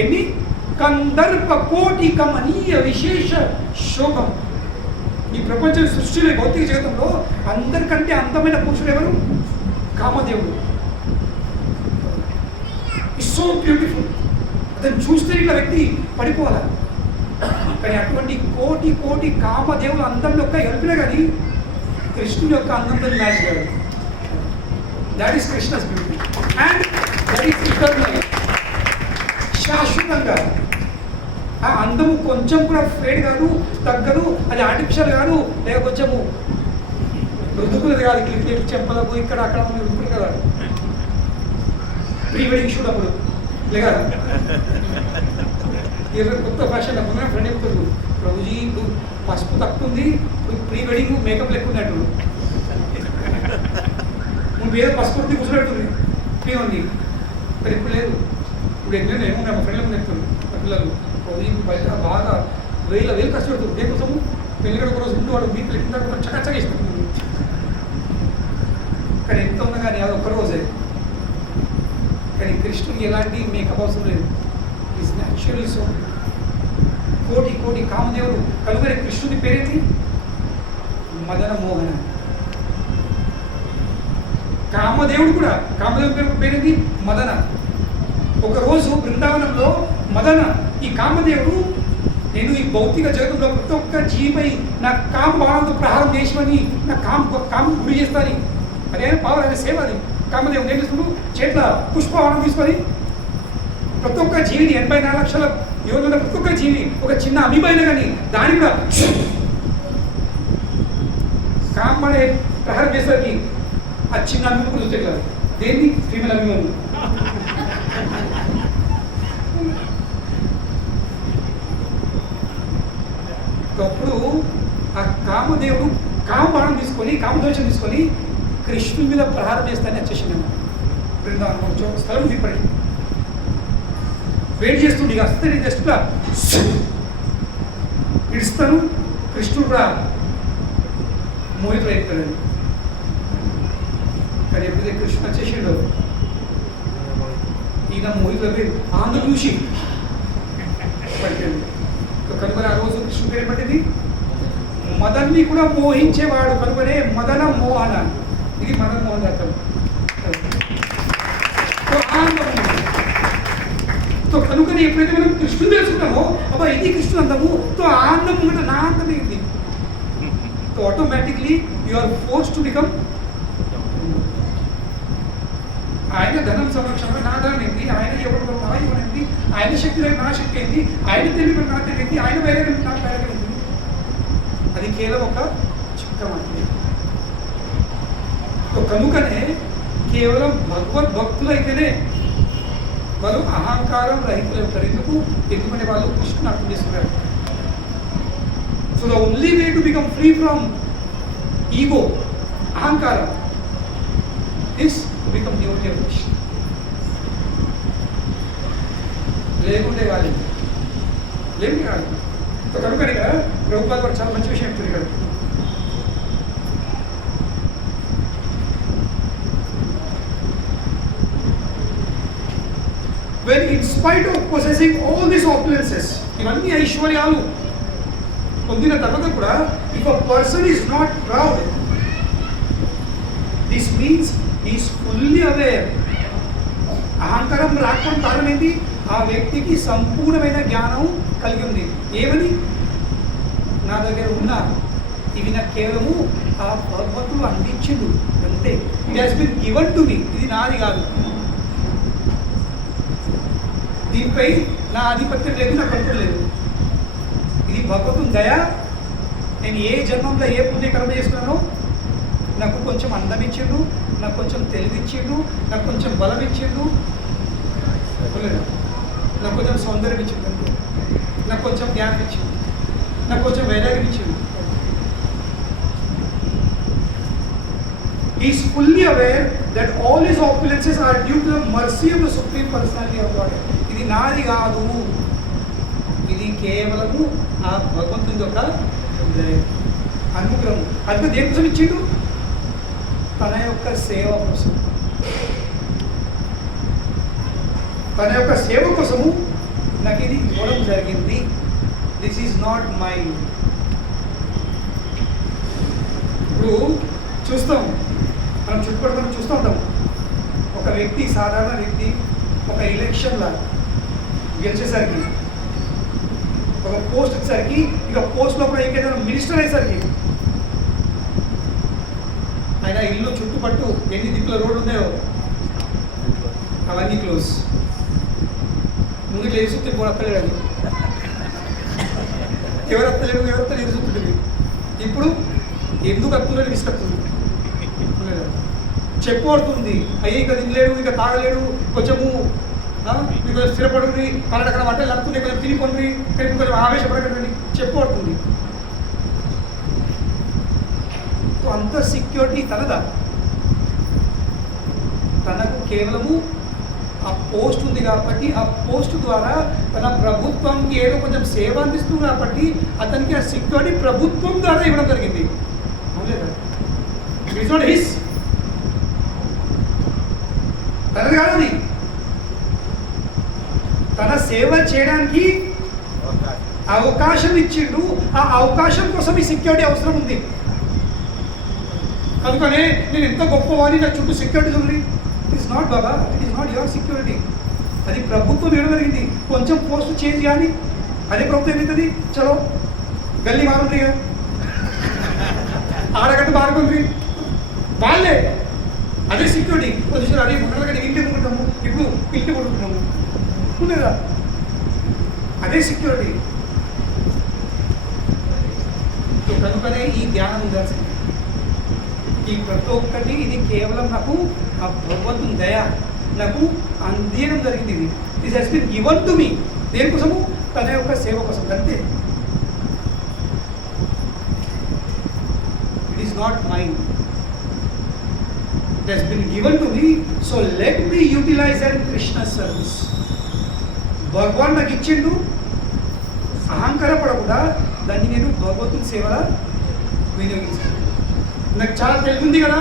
ఎన్ని కందర్ప కోటి కమనీయ విశేష శోభం. ఈ ప్రపంచ సృష్టిలో భౌతిక జగతంలో అందరికంటే అందమైన పురుషుడు ఎవరు? కామదేవుడు. It's so beautiful. అతను చూస్తే ఇట్లా వ్యక్తి పడిపోవాలా. కానీ అటువంటి కోటి కోటి కామదేవుల అందంలో ఒక్క కలిపినా కానీ కృష్ణుని యొక్క అందంతో మ్యాచ్ కాదు. That is Krishna's beauty and that is eternal. శాశ్వతంగా ఆ అందము కొంచెం కూడా ఫేడ్ కాదు, తగ్గదు. అది ఆర్టిఫిషియల్ కాదు, లేక కొంచెము రుతుకులది కాదు. క్లిప్ చెంపలకు ఇక్కడ అక్కడ రుతుకులు కదా. ప్రీ వెడ్డింగ్ షూట్ అప్పుడు లేక కొత్త ఫ్యాషన్ అప్పుడు ఫ్రెండ్ చెప్తుంది, ప్రభుజీ ఇప్పుడు పసుపు తక్కువ ఉంది, ఇప్పుడు ప్రీ వెడ్డింగ్ మేకప్ లెక్క ఉన్నట్టు నువ్వు ఏదో పసుపు కూర్చోబెడుతుంది ప్రీ ఉంది. మరి ఇప్పుడు లేదు. ఇప్పుడు ఎక్కడ ఏమన్నా మా ఫ్రెండ్లకు చెప్తుంది పిల్లలు, ప్రభుజీ బయట బాగా వేలు కష్టపడుతుంది దేనికోసము పెళ్ళిగడ ఒక రోజు ముందు వాడు మీ పిల్లల కింద చక్కగా ఇస్తుంది. కానీ ఎంత ఉన్నా కానీ అది ఒక్క రోజే. కానీ కృష్ణుడికి ఎలాంటి మేకప్ అవసరం లేదు. Is naturally so. కోటి కోటి కామదేవుడు కనుగొనే కృష్ణుడి పేరేంటి? మదన మోహన. కామదేవుడు కూడా కామదేవుడి పేరేంటి? మదన. ఒకరోజు బృందావనంలో మదన ఈ కామదేవుడు, నేను ఈ భౌతిక జగతంలో ప్రతి ఒక్క జీవిపై నా కామ బాణంతో ప్రహారం చేసివని నా కామ గురి చేస్తాని అదే పవర్, అనే సేవ. అది కామదేవుడు ఏం చేస్తున్నాడు? చేట్ల పుష్పవాహనం తీసుకొని ప్రతి ఒక్క జీవిని 84 లక్షల యోగుల ప్రతి ఒక్క జీవి ఒక చిన్న అమీబైన కానీ దాని కూడా కామడే ప్రహారం చేసేసరికి ఆ చిన్న అమీబ కూడా చూసేట్లేదు. దేన్ని? ఫీమేల్ అమీబను. అప్పుడు ఆ కామదేవుడు కామబాణం తీసుకొని కామదోషం తీసుకొని కృష్ణుని మీద ప్రహారం చేస్తానని వచ్చేసింది. బృందావనం స్థలం తిప్పండి వెయిట్ చేస్తుండే. ఇక వస్తే నేను జస్ట్ ఇడుస్తాను, కృష్ణుడు కూడా మోహితుడు అయిపోయాడు. కానీ ఎప్పుడైతే కృష్ణుడు వచ్చేసిండో ఈయన మోహితుడు అయిపోయి ఆంధ్ర చూసి పడిపోయాడు. కనుకొని ఆ రోజు కృష్ణుడు పేరు పట్టింది మదన్ని కూడా మోహించేవాడు. కనుకనే మదన మోహన. ఇది మదన మోహన్ అర్థం. కనుకని ఎప్పుడైతే మనం కృష్ణుని తెలుసుకుంటామో అబ్బా ఇది కృష్ణుడు అందము, తో ఆనందం ముంగట నా అందం ఏంటి, automatically you are force to become. ఆయన ధనం సంరక్షణ నా ధనం ఏంటి, ఆయన ఎవరు నా ఇవ్వడం ఏంటి, ఆయన శక్తి నా శక్తి ఏంటి, ఆయన తెలివి నా తెలివి, ఆయన వేరే నాకు వేరే ఏంటి. అది కేవలం ఒక చిక్క మాత్రమే. కనుకనే కేవలం భగవద్భక్తులైతేనే వాళ్ళు అహంకారం రహితులు ఉంటారు. ఎందుకంటే వాళ్ళు కృష్ణుని అర్థం చేసుకున్నారు. So the only way to become free from ego, అహంకారం, is to become devotee of Krishna. లేకుంటే కాదు, లేకుంటే కాదు. సో కనుకనే ప్రభుపాద గారు చాలా మంచి విషయం చెప్తుంది ఇక్కడ. When in spite of possessing all these opulences, ఇవన్నీ ఐశ్వర్యాలు పొందిన తర్వాత కూడా, if a person is not proud, this means he is fully aware. అహంకారం రాకపోవడం కారణం ఏంటి? ఆ వ్యక్తికి సంపూర్ణమైన జ్ఞానం కలిగి ఉంది. ఏమని? నా దగ్గర ఉన్న ఇవి నాకు కేవలము ఆ భగవంతుడు అందించిండు అంతే. It has been given to me. ఇది నాది కాదు, దీనిపై నా ఆధిపత్యం లేదు, నా కంట్రోల్ లేదు. ఇది భగవంతుని దయ. నేను ఏ జన్మంలో ఏ పుణ్యకర్మ చేసుకున్నానో నాకు కొంచెం అందం ఇచ్చిండు, నాకు కొంచెం తెలివిచ్చిండు, నాకు కొంచెం బలం ఇచ్చిండు, నాకు కొంచెం సౌందర్యం ఇచ్చిండు, నాకు కొంచెం జ్ఞానం ఇచ్చిండు, నాకు కొంచెం వైరాగ్యం ఇచ్చిండు. He is fully aware that all his opulences are due to the mercy of the Supreme Personality of God. ఇది నాది కాదు, ఇది కేవలము ఆ భగవంతుని యొక్క అనుగ్రహం. అది దేనికోసం ఇచ్చిండు? తన యొక్క సేవ కోసం. తన యొక్క సేవ కోసము నాకు ఇది ఇవ్వడం జరిగింది. This is not mind. ఇప్పుడు చూస్తాం, మనం చుట్టుపక్కల చూస్తూ ఉంటాం. ఒక వ్యక్తి, సాధారణ వ్యక్తి ఒక ఎలక్షన్లో గెలిచేసరికి, ఒక పోస్ట్ వచ్చేసరికి, ఇక పోస్ట్ లోపల ఏదైనా మినిస్టర్ అయ్యేసరికి ఆయన ఇల్లు చుట్టుపట్టు ఎన్ని దిక్కుల రోడ్లు ఉన్నాయో అవన్నీ క్లోజ్. ముందుకు ఎదురుస్తుంటే ఇప్పుడు వస్తలేడు, అది ఎవరు వస్తలేడు ఎదురుస్తుంటుంది. ఇప్పుడు ఎందుకు వస్తుందని విసుకొస్తుంది, చెప్పు పడుతుంది. అయ్యి ఇక తినలేడు, ఇక తాగలేడు, కొంచెము మీకు స్థిరపడుతుంది, కాబట్టి అక్కడ వంటలు నడుతుంది, కొంచెం తినిపోండి, కానీ కొంచెం ఆవేశపడకండి, చెప్పు పడుతుంది. అంత సెక్యూరిటీ తనదా? తనకు కేవలము ఆ పోస్ట్ ఉంది కాబట్టి, ఆ పోస్ట్ ద్వారా తన ప్రభుత్వంకి ఏదో కొంచెం సేవ అందిస్తుంది కాబట్టి అతనికి ఆ సెక్యూరిటీ ప్రభుత్వం ద్వారా ఇవ్వడం జరిగింది. అవునులేదా? ఇట్ ఈస్ నాట్ హిస్, తనది కాదు. తన సేవ చేయడానికి అవకాశం ఇచ్చిండు. ఆ అవకాశం కోసం ఈ సెక్యూరిటీ అవసరం ఉంది. కనుకనే నేను ఎంత గొప్పవాడిని, నా చుట్టూ సెక్యూరిటీ ఉంది. It is not Baba, it is not your security. అది ప్రభుత్వం ఇవ్వడం జరిగింది. కొంచెం పోస్ట్ చేంజ్ కానీ అదే ప్రభుత్వం ఏమవుతుంది, చలో గల్లీ మారుంది, ఆడగట్టు మారుకుంది, వాళ్ళే అదే సెక్యూరిటీ. కొంచెం అదే ముందరగడ్డ ఇంటి ముట్టుకుంటాము, ఇప్పుడు ఇంటి ముట్టుకుంటాము లేదా, అదే సెక్యూరిటీ. కనుకనే ఈ ధ్యానం ఉండాల్సింది. ఈ ప్రతి ఒక్కటి ఇది కేవలం నాకు ఆ భగవంతుని దయ నాకు అందించడం జరిగింది. ఇది this has been given to me. దేనికోసము? తన యొక్క సేవ కోసం, అంతే. It is not mind, it has been given to me. So let me utilize and Krishna service. భగవాన్ నాకు ఇచ్చిండు, అహంకారపడకుండా దాన్ని నేను భగవంతుని సేవలా వినియోగించాను. నాకు చాలా తెలివి ఉంది కదా,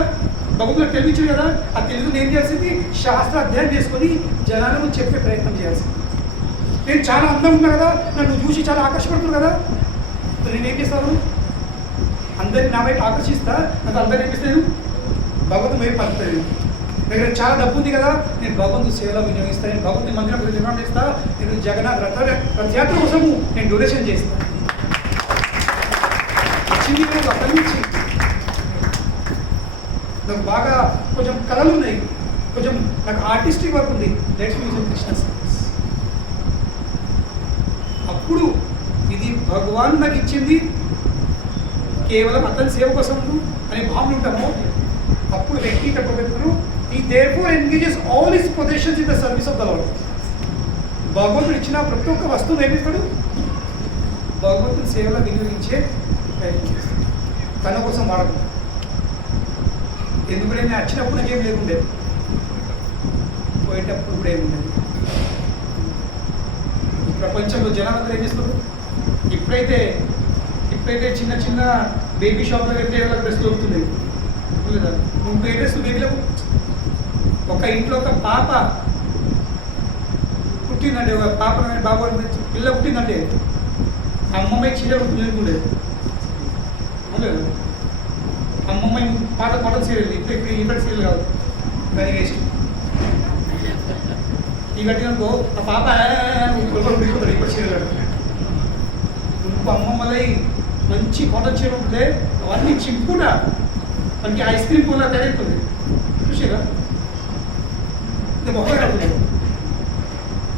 భగవంతుడు తెలివించింది కదా, ఆ తెలుగుని ఏం చేయాల్సింది? శాస్త్ర అధ్యయనం చేసుకొని జనాలకు చెప్పే ప్రయత్నం చేయాల్సింది. నేను చాలా అందంగా ఉన్నా కదా, నన్ను చూసి చాలా ఆకర్షపడుతుంది కదా, నేనేం చేస్తాను? అందరినీ నా వైపు ఆకర్షిస్తా, నాకు అందరినీ ఏమిస్తాను? భగవంతుని వైపు పలుకుతాను. దగ్గర చాలా డబ్బు ఉంది కదా, నేను భగవంతుని సేవలో వినియోగిస్తాను, నేను భగవంతుని మందిరం గురించి నిర్మాణం చేస్తా, నేను జగన్నాథ్ రథయాత్ర కోసము నేను డొనేషన్ చేస్తాను. వచ్చింది లేదు, అక్కడి నుంచి నాకు బాగా కొంచెం కళలు ఉన్నాయి, కొంచెం నాకు ఆర్టిస్టిక్ వర్క్ ఉంది. Let's use Krishna service. అప్పుడు ఇది భగవాన్ నాకు ఇచ్చింది, కేవలం అతని సేవ కోసం అనే భావన ఉంటాము. అప్పుడు వ్యక్తి చెప్పబెట్టుకును ఈ therefore engages all his possessions in the service of the Lord. భగవంతుడు ఇచ్చిన ప్రతి ఒక్క వస్తువును ఏమిస్తాడు? భగవంతుని సేవలో వినియోగించే ప్రయత్నం చేస్తాడు, తన కోసం వాడకుండా. ఎందుకంటే నేను వచ్చినప్పుడు నాకేం లేకుండే, పోయేటప్పుడు కూడా ఏముండేది. ప్రపంచంలో జనాలందరూ ఏం చేస్తారు? ఇప్పుడైతే చిన్న చిన్న బేబీ షాప్లో వెళ్తే డ్రెస్ దొరుకుతుంది లేదా, నువ్వు ఏ డ్రెస్ బేబీలకు. ఒక ఇంట్లో ఒక పాప పుట్టిందంటే, ఒక పాప బాబు పిల్ల పుట్టిందంటే అమ్మమ్మ చీర కుట్టుకునేది లేదు. అమ్మమ్మ పాత కాటన్ సీరియల్, ఇప్పుడు ఇప్పటి సీరియల్ కాదు, దాని వేస్ట్. ఈ కట్టిననుకో ఆ పాప ఉడిపోతాడు. ఇప్పుడు సీరియల్ ఇంకో అమ్మమ్మలై మంచి కాటన్ చీర ఉంటే అవన్నీ చింపుకుండా మనకి ఐస్ క్రీమ్ పూల తయారవుతుంది. చూసారా? ఇది మొక్కలు కడుతుంది,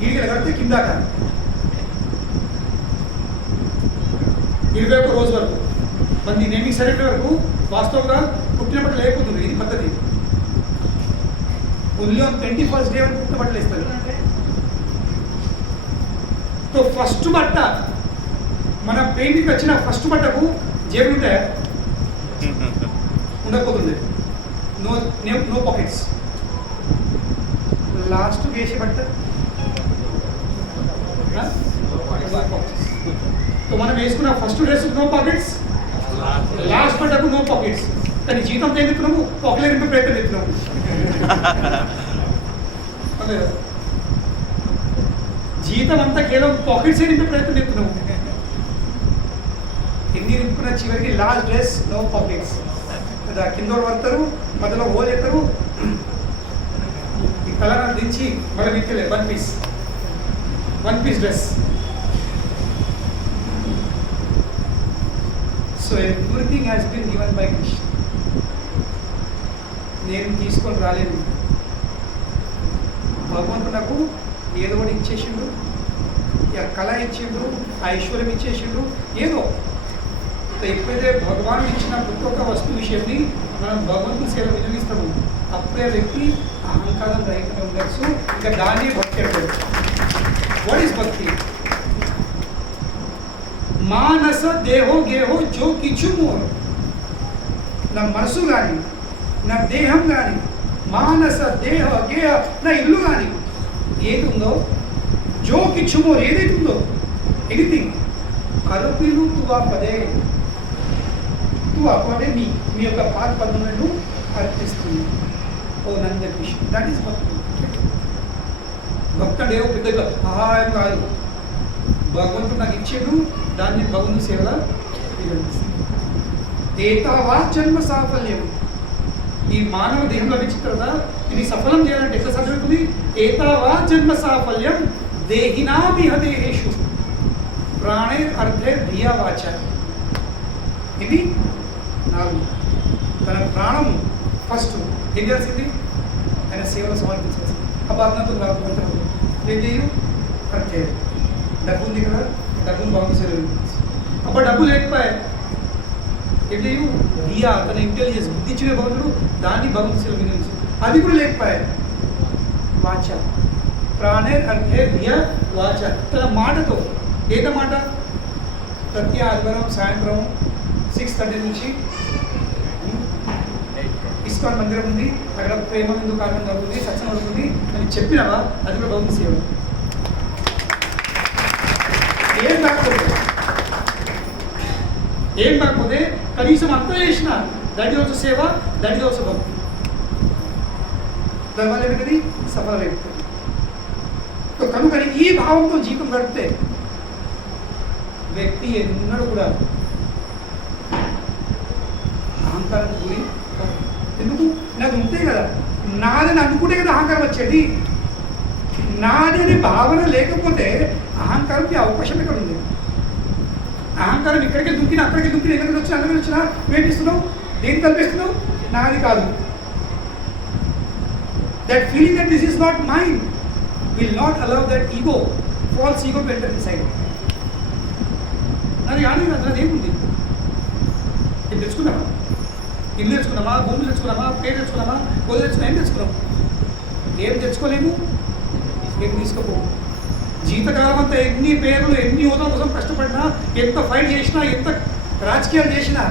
ఈడికి కడితే కిందాక 21 రోజు వరకు మన నేమింగ్ సరైన వరకు వాస్తవంగా పుట్టిన బట్టలు లేకపోతుంది. ఇది పద్ధతి. ఓన్లీ ఆన్ 21st డే వరకు పుట్టిన బట్టలు వేస్తారు. సో ఫస్ట్ బట్ట, మన పెయింటింగ్ వచ్చిన ఫస్ట్ బట్టకు జేబులు ఉంటాయా? ఉండకపోతుంది. No pockets. లాస్ట్ వేసి పడతారు. మనం వేసుకున్న first dress no pockets, last పడ్డకు నో పాకెట్స్. కానీ జీతంతో ఏం ఎత్తున్నాము? పాకెట్ నింపే ప్రయత్నం ఎత్తున్నాము. జీతం అంతా కేవలం పాకెట్స్ నింపే ప్రయత్నం ఎత్తున్నాము. ఎన్ని నింపుకున్న చివరికి లాస్ట్ డ్రెస్ నో పాకెట్స్. కదా కింద పడతారు, మధ్యలో హోల్ ఎత్తారు, ఈ కలర్ దించి మళ్ళీ విక్కలే one piece dress. So everything has been given by Krishna. నేను తీసుకొని రాలేను, భగవంతుడు నాకు ఏదో ఒకటి ఇచ్చేసిండు, కళ ఇచ్చిండు, ఐశ్వర్యం ఇచ్చేసిండు, ఏదో. ఎప్పుడైతే భగవానుడు ఇచ్చిన ప్రతి ఒక్క వస్తువు విషయాన్ని మనం భగవంతుని సేవ వినియోగిస్తాము, అప్పుడే వ్యక్తి అహంకారం రహితంగా ఉండొచ్చు. ఇంకా దాన్ని భక్తి అంటారు. వాట్ ఈస్ భక్తి? మానస దేహో గేహో జో కిచు మోర్. నా మనసు కానీ, నా దేహం కానీ, మానస దేహ గేహ నా ఇల్లు కానీ ఏది ఉందో, జో కిచు మోర్ ఏదైతే ఉందో, ఎనీథింగ్ అరపిలు తువా పదే, తువా పదే మీ యొక్క పాద పద్మలను అర్పిస్తుంది. ఓ నందకృష్ణ. దట్ ఈస్ భక్తి. భక్తుడు ఏవో పెద్దగా సహాయం కాదు, భగవంతుడు నాకు ఇచ్చేడు, దాన్ని భగవంతుని సేవలా నిర్వహిస్తుంది. ఏతావా జన్మ సాఫల్యం. ఈ మానవ దేహం లభించిన తర్వాత ఇది సఫలం చేయాలంటే ఎట్లా సాధ్యమవుతుంది? ఏతావా జన్మ సాఫల్యం దేహినామిహ దేహేషు ప్రాణే అర్ధే ధియా వాచ. ఇది 4. తన ప్రాణము ఫస్ట్ ఏం చేయాల్సింది? ఆయన సేవలు సమర్పించాల్సింది. ఆ బాధ్యతతో రాకపోతే ఏం చేయు? కరెక్ట్. డబ్బు ఉంది కదా, డబ్బును బాగుంది సేవ. అప్పుడు డబ్బు లేకపోయా ఏం చేయు? దియా, తన ఇంటెలిజెన్స్ బుద్ధి ఇచ్చిన భగవంతుడు, దాన్ని భగవంతు సేవ వినియోగించు. అది కూడా లేకపోయా వాచ, ప్రాణే అర్ధే ధియా వాచ. తన మాటతో, ఏదో మాట, ప్రతి ఆదివారం సాయంత్రం 6:30 నుంచి ఇస్కాన్ మందిరం ఉంది, అక్కడ ప్రేమ ముందు కారణం జరుగుతుంది, సత్సంగం జరుగుతుంది అని చెప్పినవా? అది కూడా భగవంతు సేవ. ఏం కాకపోతే కనీసం అంతా చేసిన దట్ ఈజ్ ఆల్సో సేవ, దట్ ఈజ్ ఆల్సో భక్తి. దానివల్ల ఏమిటది? సఫలమైపోతుంది. కనుకని ఈ భావంతో జీవితం గడిపితే వ్యక్తి ఎన్నడూ కూడా అహంకారం గురి. ఎందుకు? నాకు ఉంటే కదా, నాదని అనుకుంటే కదా అహంకారం వచ్చేది. నాది అనే భావన లేకపోతే అహంకారంకి అవకాశం ఎక్కడ ఉంది? అహంకారం ఇక్కడికి దుంకిన, అక్కడికి దుంకిన, ఎక్కడికి వచ్చినా, అక్కడికి వచ్చినా వేపిస్తున్నావు, దేని కల్పిస్తున్నావు? నాది కాదు. That feeling that this is not mind will not allow that ego, falls ego to enter inside. అది కానీ అది ఏముంది? ఇది తెచ్చుకున్నామా? ఇల్లు తెచ్చుకున్నామా? భూములు తెచ్చుకున్నామా? పేరు తెచ్చుకున్నామా? గోలు తెచ్చుకున్నా? ఏం తెచ్చుకున్నాం? ఏం తెచ్చుకోలేము, ఏం తీసుకోపోము. జీవితకాలం అంతా ఎన్ని పేర్లు, ఎన్ని హోదాల కోసం కష్టపడినా, ఎంత ఫైట్ చేసినా, ఎంత రాజకీయాలు చేసినా,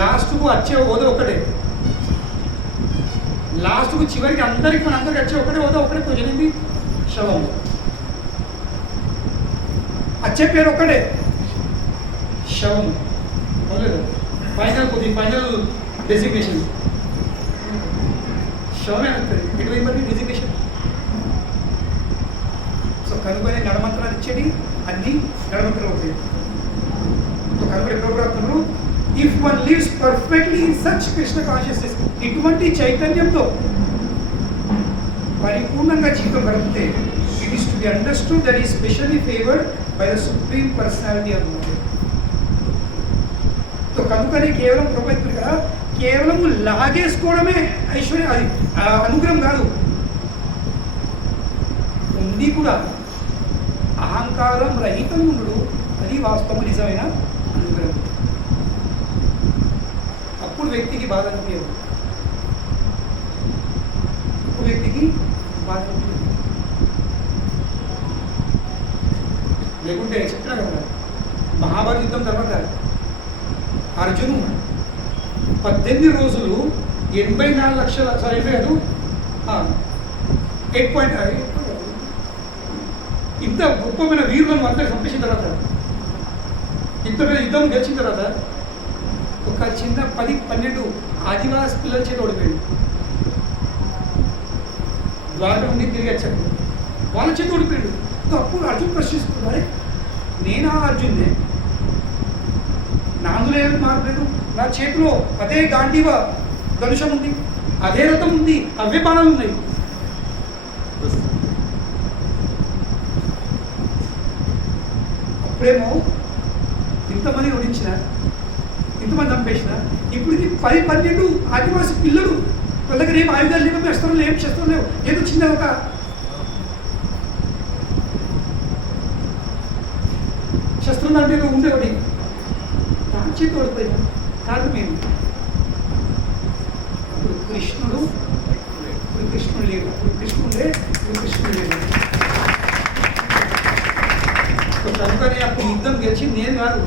లాస్ట్కు వచ్చే హోదా ఒకటే. లాస్ట్కు చివరికి అందరికి వచ్చే ఒకటే హోదా, ఒకటే పొజిషన్, శవం. వచ్చే పేరు ఒక్కడే, శవం. అవలేదు ఫైనల్ డెసిగ్నేషన్ శవమే అవుతుంది. ఎటువంటి డెసిగ్నేషన్. సో కనుగొనే నడమంత్రాలు ఇచ్చేది అన్ని నడమంత్రాలు అవుతాయి. సో కనుగొని ఎప్పుడు రాస్తున్నారు? If one lives perfectly in such Krishna consciousness, ఇటువంటి చైతన్యంతో పరిపూర్ణంగా జీవితం గడిపితే, it is to be understood that is specially favoured by the supreme personality of God. So కనుకనే కేవలం ప్రపంచం కదా, కేవలం లాగేసుకోవడమే ఐశ్వర్యం, అది అనుగ్రహం కాదు. ఉండి కూడా అహంకారం రహితం ఉండడు, అది వాస్తవం, నిజమైన అనుగ్రహం. అప్పుడు వ్యక్తికి బాధ అనిపించదు, అప్పుడు వ్యక్తికి బాధ అనిపించదు. లేకుంటే చెప్పినా కదా, మహాభారత యుద్ధం తర్వాత అర్జును 18 రోజులు 84 లక్షల సారీ 8.5 ఇంత గొప్పమైన వీరులను అందరూ చంపేసిన తర్వాత, ఇంత పెద్ద యుద్ధం గెలిచిన తర్వాత ఒక చిన్న 10-12 ఆదివాసి పిల్లల చేత ఓడిపోయాడు. ద్వారక నుండి తిరిగి వచ్చాడు, వాళ్ళ చేత ఓడిపోయాడు. అప్పుడు అర్జున్ ప్రశ్నిస్తున్నారే, నేనా అర్జున్నే, నా అందులో ఏమి మారలేదు, నా చేతిలో అదే గాంధీవ ధనుషం ఉంది, అదే రథం ఉంది, అవే బాణాలు ఉన్నాయి. అప్పుడేమో ఇంతమంది ఓడించిన, ఇంతమంది చంపేసిన, ఇప్పుడు 10-12 ఆదివాసి పిల్లలు, వాళ్ళ దగ్గర ఏం ఆయుధాలు లేవు, శస్త్రాలు ఏం శస్త్రాలు లేవు, ఏదో చిన్న ఒక శస్త్రం అంటే ఉండే ఒకటి దాని చేతి ఓడిపోయినా కారణం ఏంటి? అప్పుడు కృష్ణుడు లేడు, కృష్ణుడు లేడు. కనుకనే అప్పుడు యుద్ధం గెలిచింది నేను కాదు,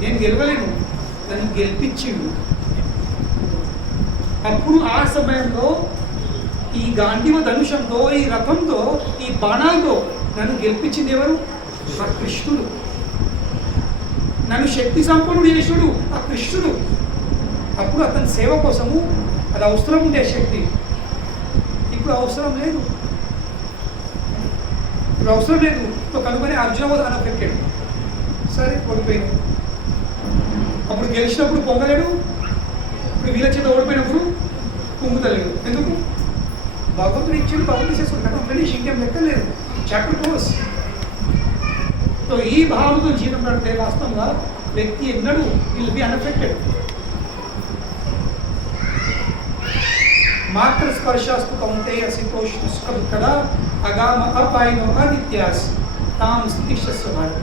నేను గెలవలేను, నన్ను గెలిపించిండు. అప్పుడు ఆ సమయంలో ఈ గాంధీవ ధనుషంతో, ఈ రథంతో, ఈ బాణాలతో నన్ను గెలిపించింది ఎవరు? ఆ కృష్ణుడు. నన్ను శక్తి సంపన్నుడు చేసాడు ఆ కృష్ణుడు. అప్పుడు అతని సేవ కోసము అది అవసరం ఉండే శక్తి, ఇప్పుడు అవసరం లేదు. కనుకొని అర్జున అని పెట్టాడు. సరే ఓడిపోయాడు. అప్పుడు గెలిచినప్పుడు పొంగలేడు, ఇప్పుడు వీళ్ళ చేత ఓడిపోయినప్పుడు పొంగుతలేడు. ఎందుకు? భగవంతుడు ఇచ్చాడు, భగవంతుడు చేసుకుంటాడు, ఫినిష్, ఇంకేం లెక్కలేదు, చాప్టర్ క్లోజ్. సో ఈ భావంతో జీవితం నడితే వాస్తవంగా వ్యక్తి ఎన్నడూ విల్ బి అన్ఎఫెక్టెడ్. మాత్ర స్పర్శాస్తు కౌంతేయ శీతోష్ణ సుఖ దుఃఖద అగామ అపాయనో అనిత్యాస్ తాం స్థితిక్షస్వ భారత.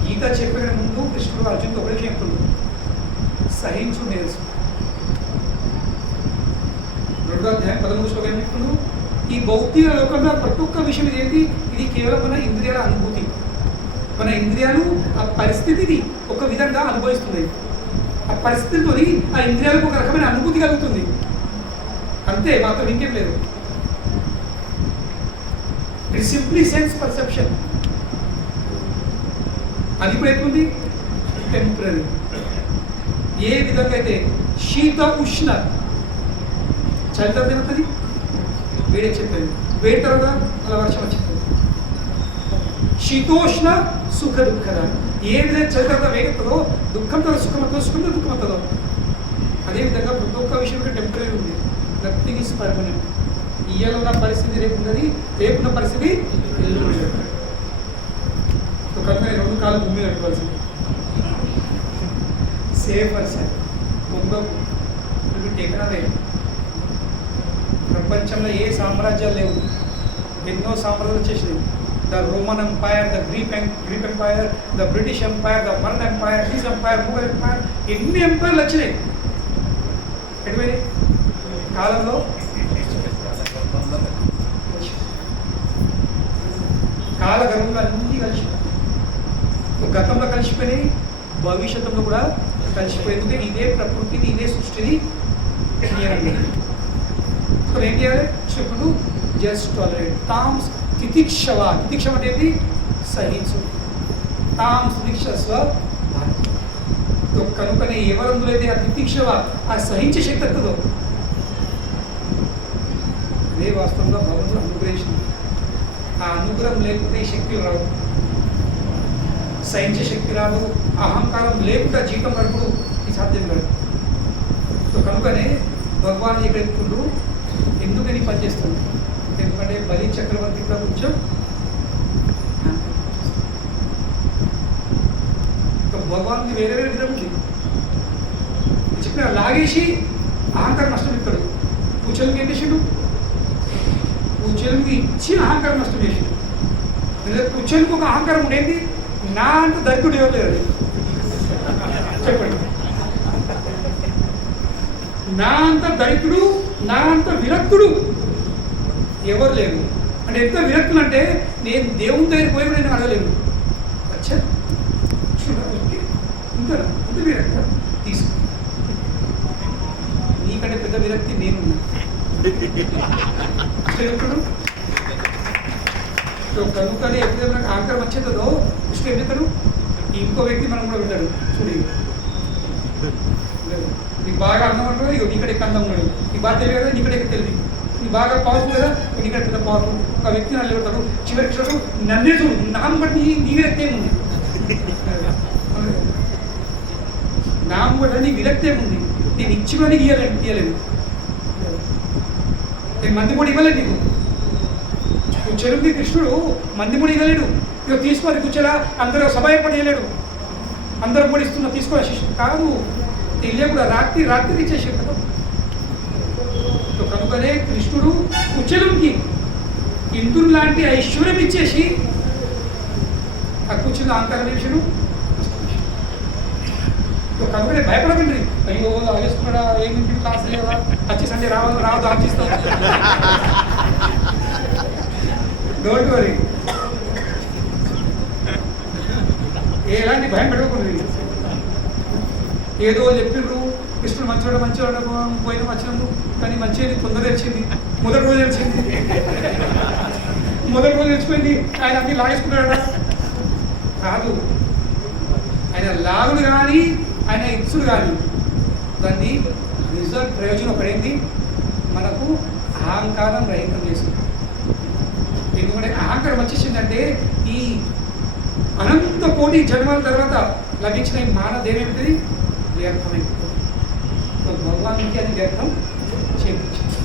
గీత చెప్పిన ముందు కృష్ణుడు అర్జునుడు ఒకటే చెప్తున్నాడు, సహించు నేర్చు. 2వ అధ్యాయం 13వ శ్లోకం ఏం చెప్తున్నాడు? ఈ భౌతిక లోకంలో ప్రతి ఒక్క విషయం ఏంటి? ఇది కేవలం మన ఇంద్రియాల అనుభూతి. మన ఇంద్రియాలు ఆ పరిస్థితిని ఒక విధంగా అనుభవిస్తున్నాయి. ఆ పరిస్థితితో ఆ ఇంద్రియాలకు ఒక రకమైన అనుభూతి కలుగుతుంది, అంతే, మాత్రం ఇంకేం లేదు. It simply sense perception. అది ఇప్పుడు ఎట్లుంది? టెంపరీ. ఏ విధంగా అయితే శీత ఉష్ణ, చలి తర్వాత ఏమవుతుంది? వేడి చెప్తుంది, వేడి తర్వాత అలా వర్షం వచ్చింది. శీతోష్ణ సుఖ దుఃఖద. ఏ విధంగా చలి తర్వాత వేగెత్తదో, దుఃఖం తర్వాత సుఖం అవుతుందో, సుఖం తర్వాత దుఃఖం అవుతుందో, అదేవిధంగా ప్రతి ఒక్క విషయంలో టెంపరీ ఉంది. Nothing is permanent. ఇయ్యాల ఉన్న పరిస్థితి రేపు ఉన్నది, రేపున్న పరిస్థితి ఎల్లుండి. కనుక 2 కాళ్ళు భూమి కట్టుకోవాల్సింది. సేఫ్ పర్సన్ బొమ్మకు టెక్నాలజీ. ప్రపంచంలో ఏ సామ్రాజ్యాలు లేవు, ఎన్నో సామ్రాజ్యాలు వచ్చేసినాయి. The Roman empire, the Greek empire, the British empire, the Mauryan empire, his empire, Mughal empire, ఎన్ని ఎంపైర్లు వచ్చినాయి. ఎటువైనా కాలంలో కాలగర్భంలో అన్నీ కలిసిపోయి, గతంలో కలిసిపోయినాయి, భవిష్యత్తులో కూడా కలిసిపోయేందుకే ఇదే ప్రకృతిని, ఇదే సృష్టిని చేయాలి. ఇక్కడ ఏం చేయాలి? చెప్పుడు జస్ట్ టాలరేట్. తామ్స్ తితిక్షవ. తితిక్షవ అంటే ఏంటి? సహించు. తామ్స్ తితిక్షస్వ. కనుకనే ఎవరందులో అయితే ఆ తితిక్షవ, ఆ సహించే శక్తి వస్తుందో అదే వాస్తవంగా భగవంతుడు అనుగ్రహించింది. ఆ అనుగ్రహం లేకపోతే ఈ శక్తి రాదు, సహించే శక్తి రాదు, అహంకారం లేకుండా జీవితం గడుపుడు ఇది సాధ్యం కాదు. సో కనుకనే భగవాన్ ఇక్కడ చెప్తుండ్రు, ఎందుకని పనిచేస్తుంది? ఎందుకంటే బలి చక్రవర్తి కూడా కొంచెం భగవాన్ వేరే వేరే విధంగా ఉంది. చెప్పిన లాగేసి అహంకారం నష్టం ఇస్తాడు. పూచలకి ఏం చేసిండు? పూచలకి ఇచ్చి అహంకారం నష్టం చేసిండు. పూచలకి ఒక అహంకారం ఉండేది, నా అంత దరిద్రుడు ఎవరు లేరు. చెప్పండి, నా అంత దరిద్రుడు, నా అంత విరక్తుడు ఎవరు లేరు. అంటే ఎంత విరక్తులు అంటే, నేను దేవుని దగ్గర పోయి నేను అడగలేను. వచ్చా ఇంత విరక్త తీసుకో. కృష్ణుడు కనుకనే ఎప్పుడైతే మనకు ఆంకరం వచ్చేదో కృష్ణుడు ఏం చెప్తాడు, ఇంకో వ్యక్తి మనం కూడా ఉంటాడు చూడు, నీకు బాగా అందం ఉంటాడు, ఇక నీకడ ఎక్కడ అందం ఉన్నాడు, నీకు బాగా తెలియదు కదా నీకడ ఎక్కడ తెలియదు, నీకు బాగా పవర్ఫుల్ కదా నీకడ పెద్ద పవర్ఫుల్, ఒక వ్యక్తి నన్ను పెడతాడు, చివరికి చూడు నన్నే చూడు నామం బట్టి నీ విరక్తి ఏముంది, నామం బట్టి నీ విరక్తి ఏముంది, నేను ఇచ్చిమని ఇయ్యలేదు నేను మంది కూడా ఇవ్వలేదు నీకు, చెరువుకి కృష్ణుడు మంది ముడి ఇవ్వలేడు, ఇక తీసుకొని కూర్చోరా అందరూ సభయపడేయలేడు, అందరూ ముడిస్తున్నా తీసుకో శిష్యుడు కాదు, తెలియకుండా రాత్రి ఇచ్చేసాడు కదా. కనుకనే కృష్ణుడు కుచెలుకి ఇంద్రుని లాంటి ఐశ్వర్యం ఇచ్చేసి ఆ కుచెలు అహంకారం వేసాడు. కనుకనే భయపడకండి, అయ్యో ఆలోచుకున్నాడా ఏమి క్లాస్ లేదా వచ్చి సండే రావద్దు ఆలోచిస్తాం, డోంట్ వరీ, ఎలాంటి భయం పెట్టుకోండి. ఏదో చెప్పిండ్రు కృష్ణుడు మంచివాడు పోయిన వచ్చినందు, కానీ మంచిగా తొందర తెలిసింది, మొదటి రోజు తెలిసిపోయింది, ఆయన అన్ని లాగేసుకున్నాడా కాదు, ఆయన లాగుడు కానీ ఆయన ఇచ్చుడు కానీ దాన్ని రిజల్ట్ ప్రయోజనం ఒకటేంటి, మనకు అహంకారం రహితం చేస్తుంది. ఎందుకంటే అహంకారం వచ్చేసిందంటే ఈ అనంత కోటి జన్మల తర్వాత లభించిన ఈ మానదేవి ఏమిటి వ్యర్థమైపోతుంది, భగవానికి అది వ్యర్థం చేయించింది.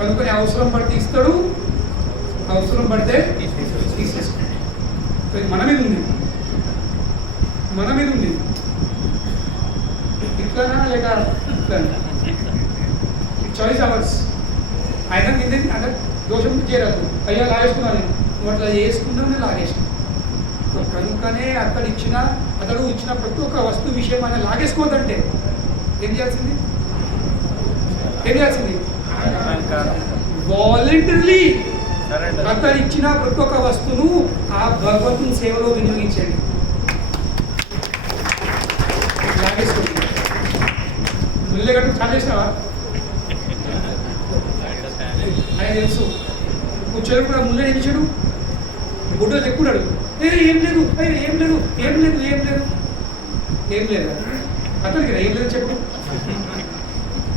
కనుకొని అవసరం పడితే ఇస్తాడు, అవసరం పడితే తీసేసుకుంటాడు. మన మీద ఉంది ఇట్లానా లేక ఇట్లానా, చాయిస్ అవర్స్. ఆయన కింద అంటే దోషం చేరాదు, అయ్యా లాగేసుకున్నాను నువ్వు అట్లా చేసుకున్నావు నేను లాగేసిన. కనుకనే అతడు ఇచ్చిన ప్రతి ఒక్క వస్తువు విషయం ఆయన లాగేసుకోవద్దంటే ఏం చేయాల్సింది వాలంటరీలీ అతడు ఇచ్చిన ప్రతి ఒక్క వస్తువును ఆ భగవంతుని సేవలో వినియోగించండి. లాగేసుకోండి. ముల్లెగట్టు చాలేసినావా ఆయన తెలుసు, కూర్చొని కూడా ముల్లె నిలిచాడు, గుడ్డలు ఎక్కున్నాడు, ఏం లేదు అతనికి ఏం లేదు చెప్పు,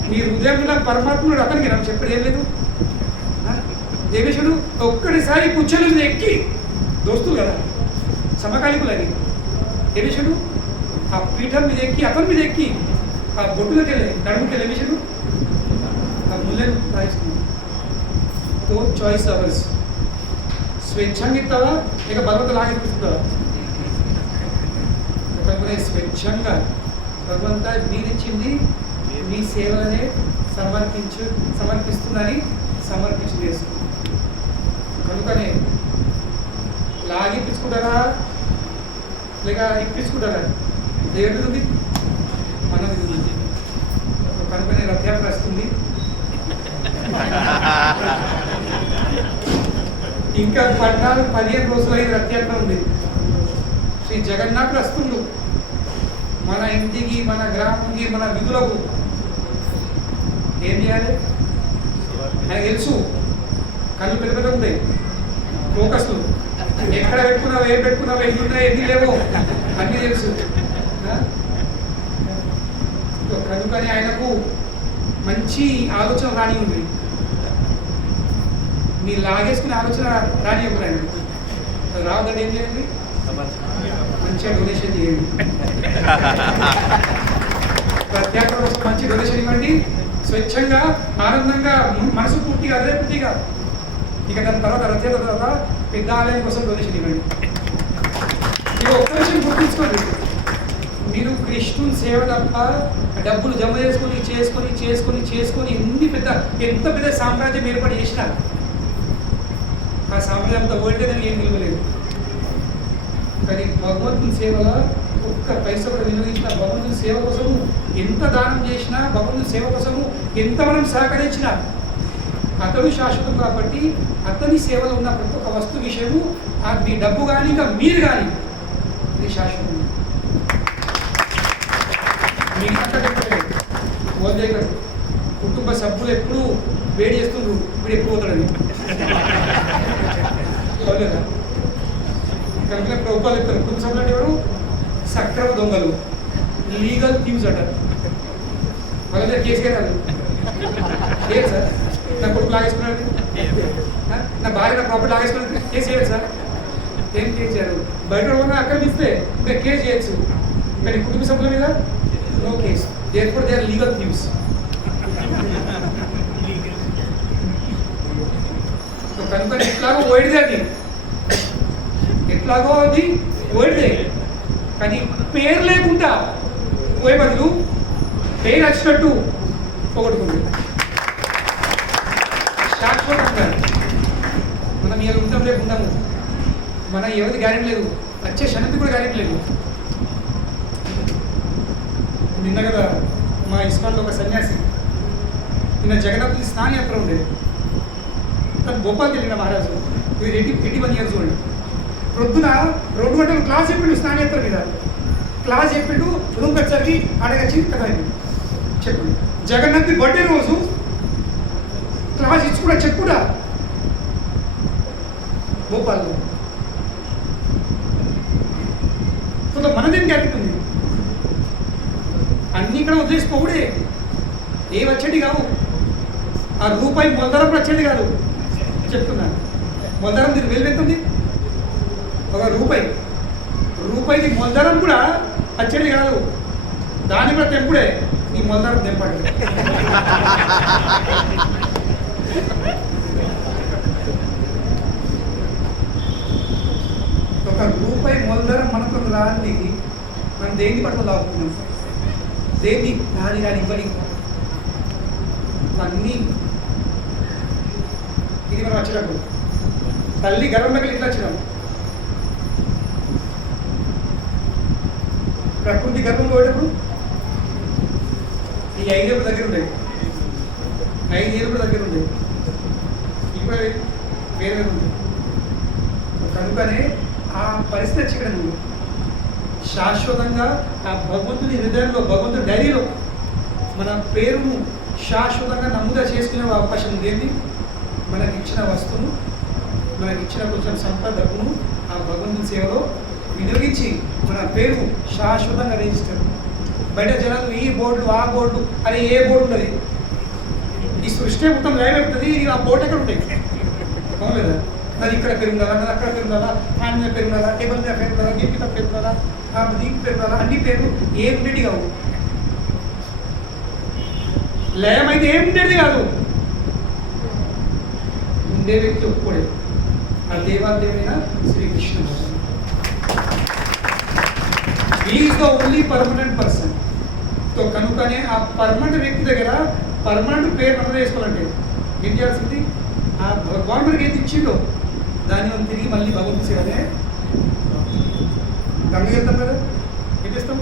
నీ హృదయంలో పరమాత్ముడు అతనికి నాకు చెప్పాడు ఏం లేదు. దేవేశుడు ఒక్కడిసారి కూర్చొని మీద ఎక్కి దోస్తులు కదా సమకాలికులని, దేవేశుడు ఆ పీఠం మీద ఎక్కి అతని మీద ఎక్కి ఆ బొట్టులోకి వెళ్ళి నడుముకి దేవేశుడు ఆ ముళ్ళను రాయిస్తున్నాడు. తో చాయిస్ అవర్స్, స్వేచ్ఛంగా ఇస్తావా లేక భగవంతుడు లాగెత్తుతావా? కనుక స్వేచ్ఛంగా భగవంత మీరిచ్చింది మీ సేవలనే సమర్పిస్తుందని సమర్పించి చేసుకుంది. కనుకనే లాగిప్పించుకుంటారా లేక ఇప్పించుకుంటారా దేవుడి ఉంది మన మీద ఉంది. కనుకనే రథయాత్ర వస్తుంది, ఇంకా 14-15 రోజులు అయిన రథయాత్ర ఉంది. శ్రీ జగన్నాథుడు వస్తుండు మన ఇంటికి, మన గ్రామంకి, మన విధులకు. ఏం చేయాలి ఆయన తెలుసు, కళ్ళు పెద్ద పెద్ద ఉంటాయి, ఫోకస్లు ఎక్కడ పెట్టుకున్నావు, ఏం పెట్టుకున్నావు, ఎన్ని ఉన్నాయి ఎన్ని లేవో అన్నీ తెలుసు. కనుకని ఆయనకు మంచి ఆలోచన రాని ఉంది, మీరు లాగేసుకునే ఆలోచన రాని ఎవరైనా రావద్దండి. ఏం చేయండి, మంచిగా డొనేషన్ చేయండి, ప్రత్యేక కోసం మంచి డొనేషన్ ఇవ్వండి, స్వచ్ఛంగా ఆనందంగా మనసు పూర్తిగా అదే పూర్తిగా. ఇక దాని తర్వాత రథయాత్ర తర్వాత పెద్ద ఆలయం కోసం డొనేషన్ ఇవ్వండి. ఇక ఒక్క విషయం గుర్తుంచుకోండి, మీరు కృష్ణుని సేవ తప్ప డబ్బులు జమ చేసుకొని చేసుకొని చేసుకొని చేసుకొని ఎంత పెద్ద సామ్రాజ్యం ఏర్పాటు చేసినా ఆ సామ్రాజ్యం అంతా ఓల్టేదని ఏం నిలవలేదు. కానీ భగవంతుని సేవలో ఒక్క పైసా కూడా వినియోగించిన, భగవంతుని సేవ కోసము ఎంత దానం చేసినా, భగవంతుని సేవ కోసము ఎంత మనం సహకరించినా అతడు శాశ్వతం. కాబట్టి అతని సేవలో ఉన్న ప్రతి ఒక్క వస్తు విషయము మీ డబ్బు కానీ ఇంకా మీరు కానీ ఇది శాశ్వతం. మీకు అంతా చెప్పలేదు, వదిలేయగలరు. కుటుంబ సభ్యులు ఎప్పుడు వేడి చేస్తుండ్రు, వీడు ఎప్పుడు పోతాడని. అవునా? కనుక ప్రభుత్వాలు చెప్తారు కుటుంబ సభ్యులు అంటే ఎవరు? సక్రమ దొంగలు, లీగల్ థీవ్స్ అంటారు. వాళ్ళ దగ్గర కేసు కాదు. లేదు సార్, నా కొడుకు లాగేసుకున్నాడు, నా భార్య నా ప్రాపర్టీ లాగేసుకున్నాడు, కేసు చేయాలి సార్. ఏం కేసు చేయరు. బయట ఆక్రమిస్తే ఇంకా కేసు చేయొచ్చు, కానీ కుటుంబ సభ్యుల మీద no case. There they are legal thieves. కనుక ఎట్లాగో ఓడిదే అది, ఎట్లాగో అది ఓడిదే. కానీ పేరు లేకుండా పోయే బదులు పేరు వచ్చినట్టు పోగొట్టుకుంది. శాశ్వతంగా మనం ఇలా ఉంటాం, రేపు ఉండము. మన ఎవరిది గ్యారెంటీ లేదు, వచ్చే క్షణంతి కూడా గ్యారెంటీ లేదు. నిన్న కదా మా ఇస్కాన్లో ఒక సన్యాసి, నిన్న జగన్నాథుని స్నానయాత్ర ఉండేది. తను భోపాల్కి వెళ్ళిన మహారాజు, ఇది 81 years old. ప్రొద్దున 2 గంటలు క్లాస్ చెప్పిండు స్నానయాత్ర మీద. క్లాస్ చెప్పిండు, రూమ్కి వచ్చరికి అడగచ్చి కథ అయిపోయింది. చెప్పండి, జగన్నాథ్ బర్త్డే రోజు క్లాస్ ఇచ్చి కూడా చెప్పుడా భోపాల్లో. సో మనదేం గ్యారెంటీ ఉంది? అన్నీ ఇక్కడ వదిలేసిపోవుడే, ఏ వచ్చేది కావు. ఆ రూపాయి మొదరం వచ్చేది కాదు చెప్తున్నాను. మొదరం దీని వేలు ఎంత ఉంది? ఒక రూపాయికి మొదరం కూడా వచ్చేది కాదు. దాని కూడా తెంపుడే, ఈ మొదరం తెంపండి. ఒక రూపాయి మొదరం మనకు రాని మనం దేన్ని పట్టుకొని లాగుతున్నాం? దేన్ని రాని ఇవ్వని అన్నీ. ఇది మనం వచ్చినప్పుడు తల్లి గర్భంలోకి ఇట్లా వచ్చినాం. ప్రకృతి గర్భం పోయేటప్పుడు ఈ 5 ఏళ్ళు దగ్గర ఉండేది, 5 ఏళ్ళు కూడా దగ్గర ఉండేది. ఇప్పుడు వేరే ఉంది. కనుకనే ఆ పరిస్థితి ఇక్కడ ఉంది. శాశ్వతంగా ఆ భగవంతుని హృదయంలో, భగవంతుని డైరీలో మన పేరును శాశ్వతంగా నమోదు చేసుకునే అవకాశం ఉంది. ఏంటి? మనకి ఇచ్చిన వస్తువును, మనకి ఇచ్చిన కొంచెం సంపదను ఆ భగవంతుని సేవలో వినియోగించి మన పేరు శాశ్వతంగా రిజిస్టర్. బయట జనాలు ఈ బోర్డు ఆ బోర్డు అని ఏ బోర్డు ఉన్నది? ఈ సృష్టి మొత్తం లైవ్ అవుతుంది. ఆ బోర్డు ఎక్కడ ఉంటాయి? అవును లేదా? అది ఇక్కడ పేరు ఉండాలా, నాది అక్కడ పేరు ఉండాలా, ఫ్యాన్ మీద పేరు ఉండాలా, టేబుల్ మీద పేరు ఉండాలా, గిఫ్ట్ మీద పేరు ఉండాలా, దీనికి పేరు ఉండాలా, అన్ని పేర్లు ఏం ఉండేది కావు. లయం అయితే ఏం ఉండేది కాదు. ఉండే వ్యక్తి ఒప్పుకోడే, ఆ దేవాదేవుడైన శ్రీకృష్ణుడు. Is the only permanent person. So కనుకనే ఆ పర్మనెంట్ వ్యక్తి దగ్గర పర్మనెంట్ పేరు నమోదు చేసుకోవాలంటే ఏం చేయాల్సింది? ఆ భగవాన్ మనకి ఏది ఇచ్చిండో దాన్ని మనం తిరిగి మళ్ళీ భగవంతు సేవనే. గంగకి వెళ్తాం కదా, ఏం చేస్తాం?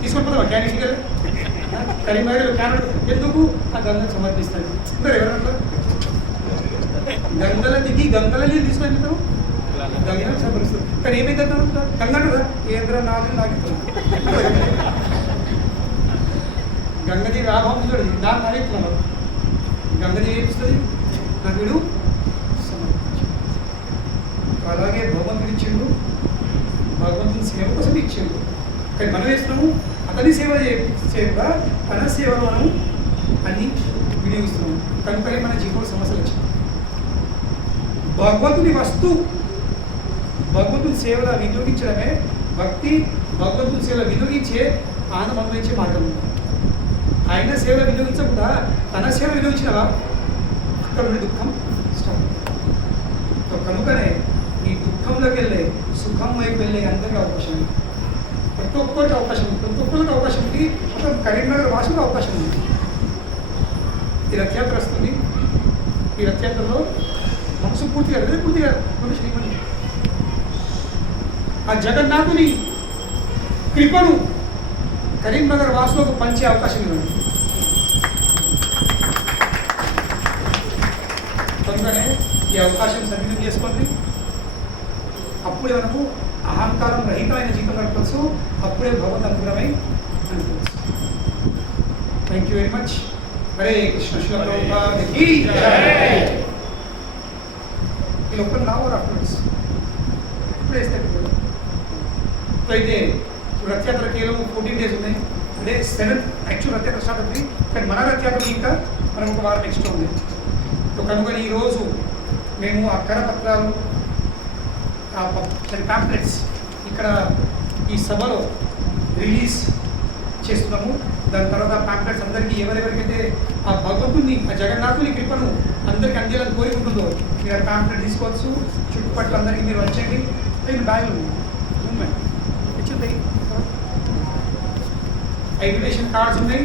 తీసుకొని పోతాం క్యాన్ కదా, కరీంనగర్ క్యాన్ ఎందుకు? ఆ గంగకు సమర్పిస్తాను. అందరు ఎవరన్నా గంగల దిగి గంగల నీళ్ళు తీసుకొని వెళ్తాం, గంగకు సమర్పిస్తాం. కానీ ఏమైతే గంగ కదా ఏంద్ర నాలుగు నాగిస్తాం. గంగదేవి రాభావం చూడండి, నాకు అడుగుతున్నాను. గంగదేవి ఏమిస్తుంది? నాకు వీడు అలాగే భగవంతుడు ఇచ్చిండు, భగవంతుని సేవ కోసం ఇచ్చిండు. కానీ మనం వేస్తున్నాము అతని సేవ చేయకుండా తన సేవలు మనం అన్ని వినియోగిస్తున్నాము. కనుకనే మన జీవితంలో సమస్యలు వచ్చింది. భగవంతుని వస్తువు భగవంతుని సేవలో వినియోగించడమే భక్తి. భగవంతుని సేవలో వినియోగించే ఆనందం అనుభవించే మార్గం. ఆయన సేవలో వినియోగించకుండా తన సేవ వినియోగించినవా అక్కడ నుండి దుఃఖం స్టార్ట్. కనుకనే ఈ దుఃఖంలోకి వెళ్ళే సుఖం వైపు వెళ్ళే అందరికీ అవకాశం ఉంది. ప్రతి ఒక్కరికి అవకాశం ఉంది. ప్రతి ఒక్కరికి అవకాశం ఉంది. మొత్తం కరీంనగర్ వాసులకు అవకాశం ఉంది. ఈ రథయాత్ర వస్తుంది. ఈ రథయాత్రలో మనసు పూర్తిగా మన శ్రీమతి ఆ జగన్నాథుని కృపను కరీంనగర్ వాసులకు పంచే అవకాశం ఇవ్వండి. కనుకనే ఈ అవకాశం సద్వినియోగం చేసుకోండి. అప్పుడే మనకు అహంకారం రహితమైన జీవితం గడపచ్చు. అప్పుడే భగవద్ అనుగ్రహమై అనుకోవచ్చు. Thank you very much. Hare Krishna శిల ప్రభుపాదకి వీళ్ళు ఒక్కరు నా వారు అఫ్టర్స్ ఇప్పుడు వేస్తే సో అయితే ఇప్పుడు రథయాత్ర కేవలం 14 days ఉన్నాయి. అంటే 7th యాక్చువల్ రథయాత్ర స్టార్ట్ అవుతుంది, కానీ మన రథయాత్ర ఇంకా మనం ఒక వారం నెక్స్ట్ ఉంది. సో కనుక ఈరోజు మేము ఆ కరపత్రాలు ప్యాంప్లెట్స్ ఇక్కడ ఈ సభలో రిలీజ్ చేస్తున్నాము. దాని తర్వాత ప్యాంప్లెట్స్ అందరికీ ఎవరెవరికైతే ఆ భగవంతుని ఆ జగన్నాథుని కృపను అందరికీ అందేయాలని కోరుకుంటుందో మీరు ఆ ప్యాంప్లెట్ తీసుకోవచ్చు. చుట్టుపక్కల అందరికీ మీరు వచ్చేయండి. నేను బ్యాగులు ఇన్విటేషన్ కార్డ్స్ ఉన్నాయి.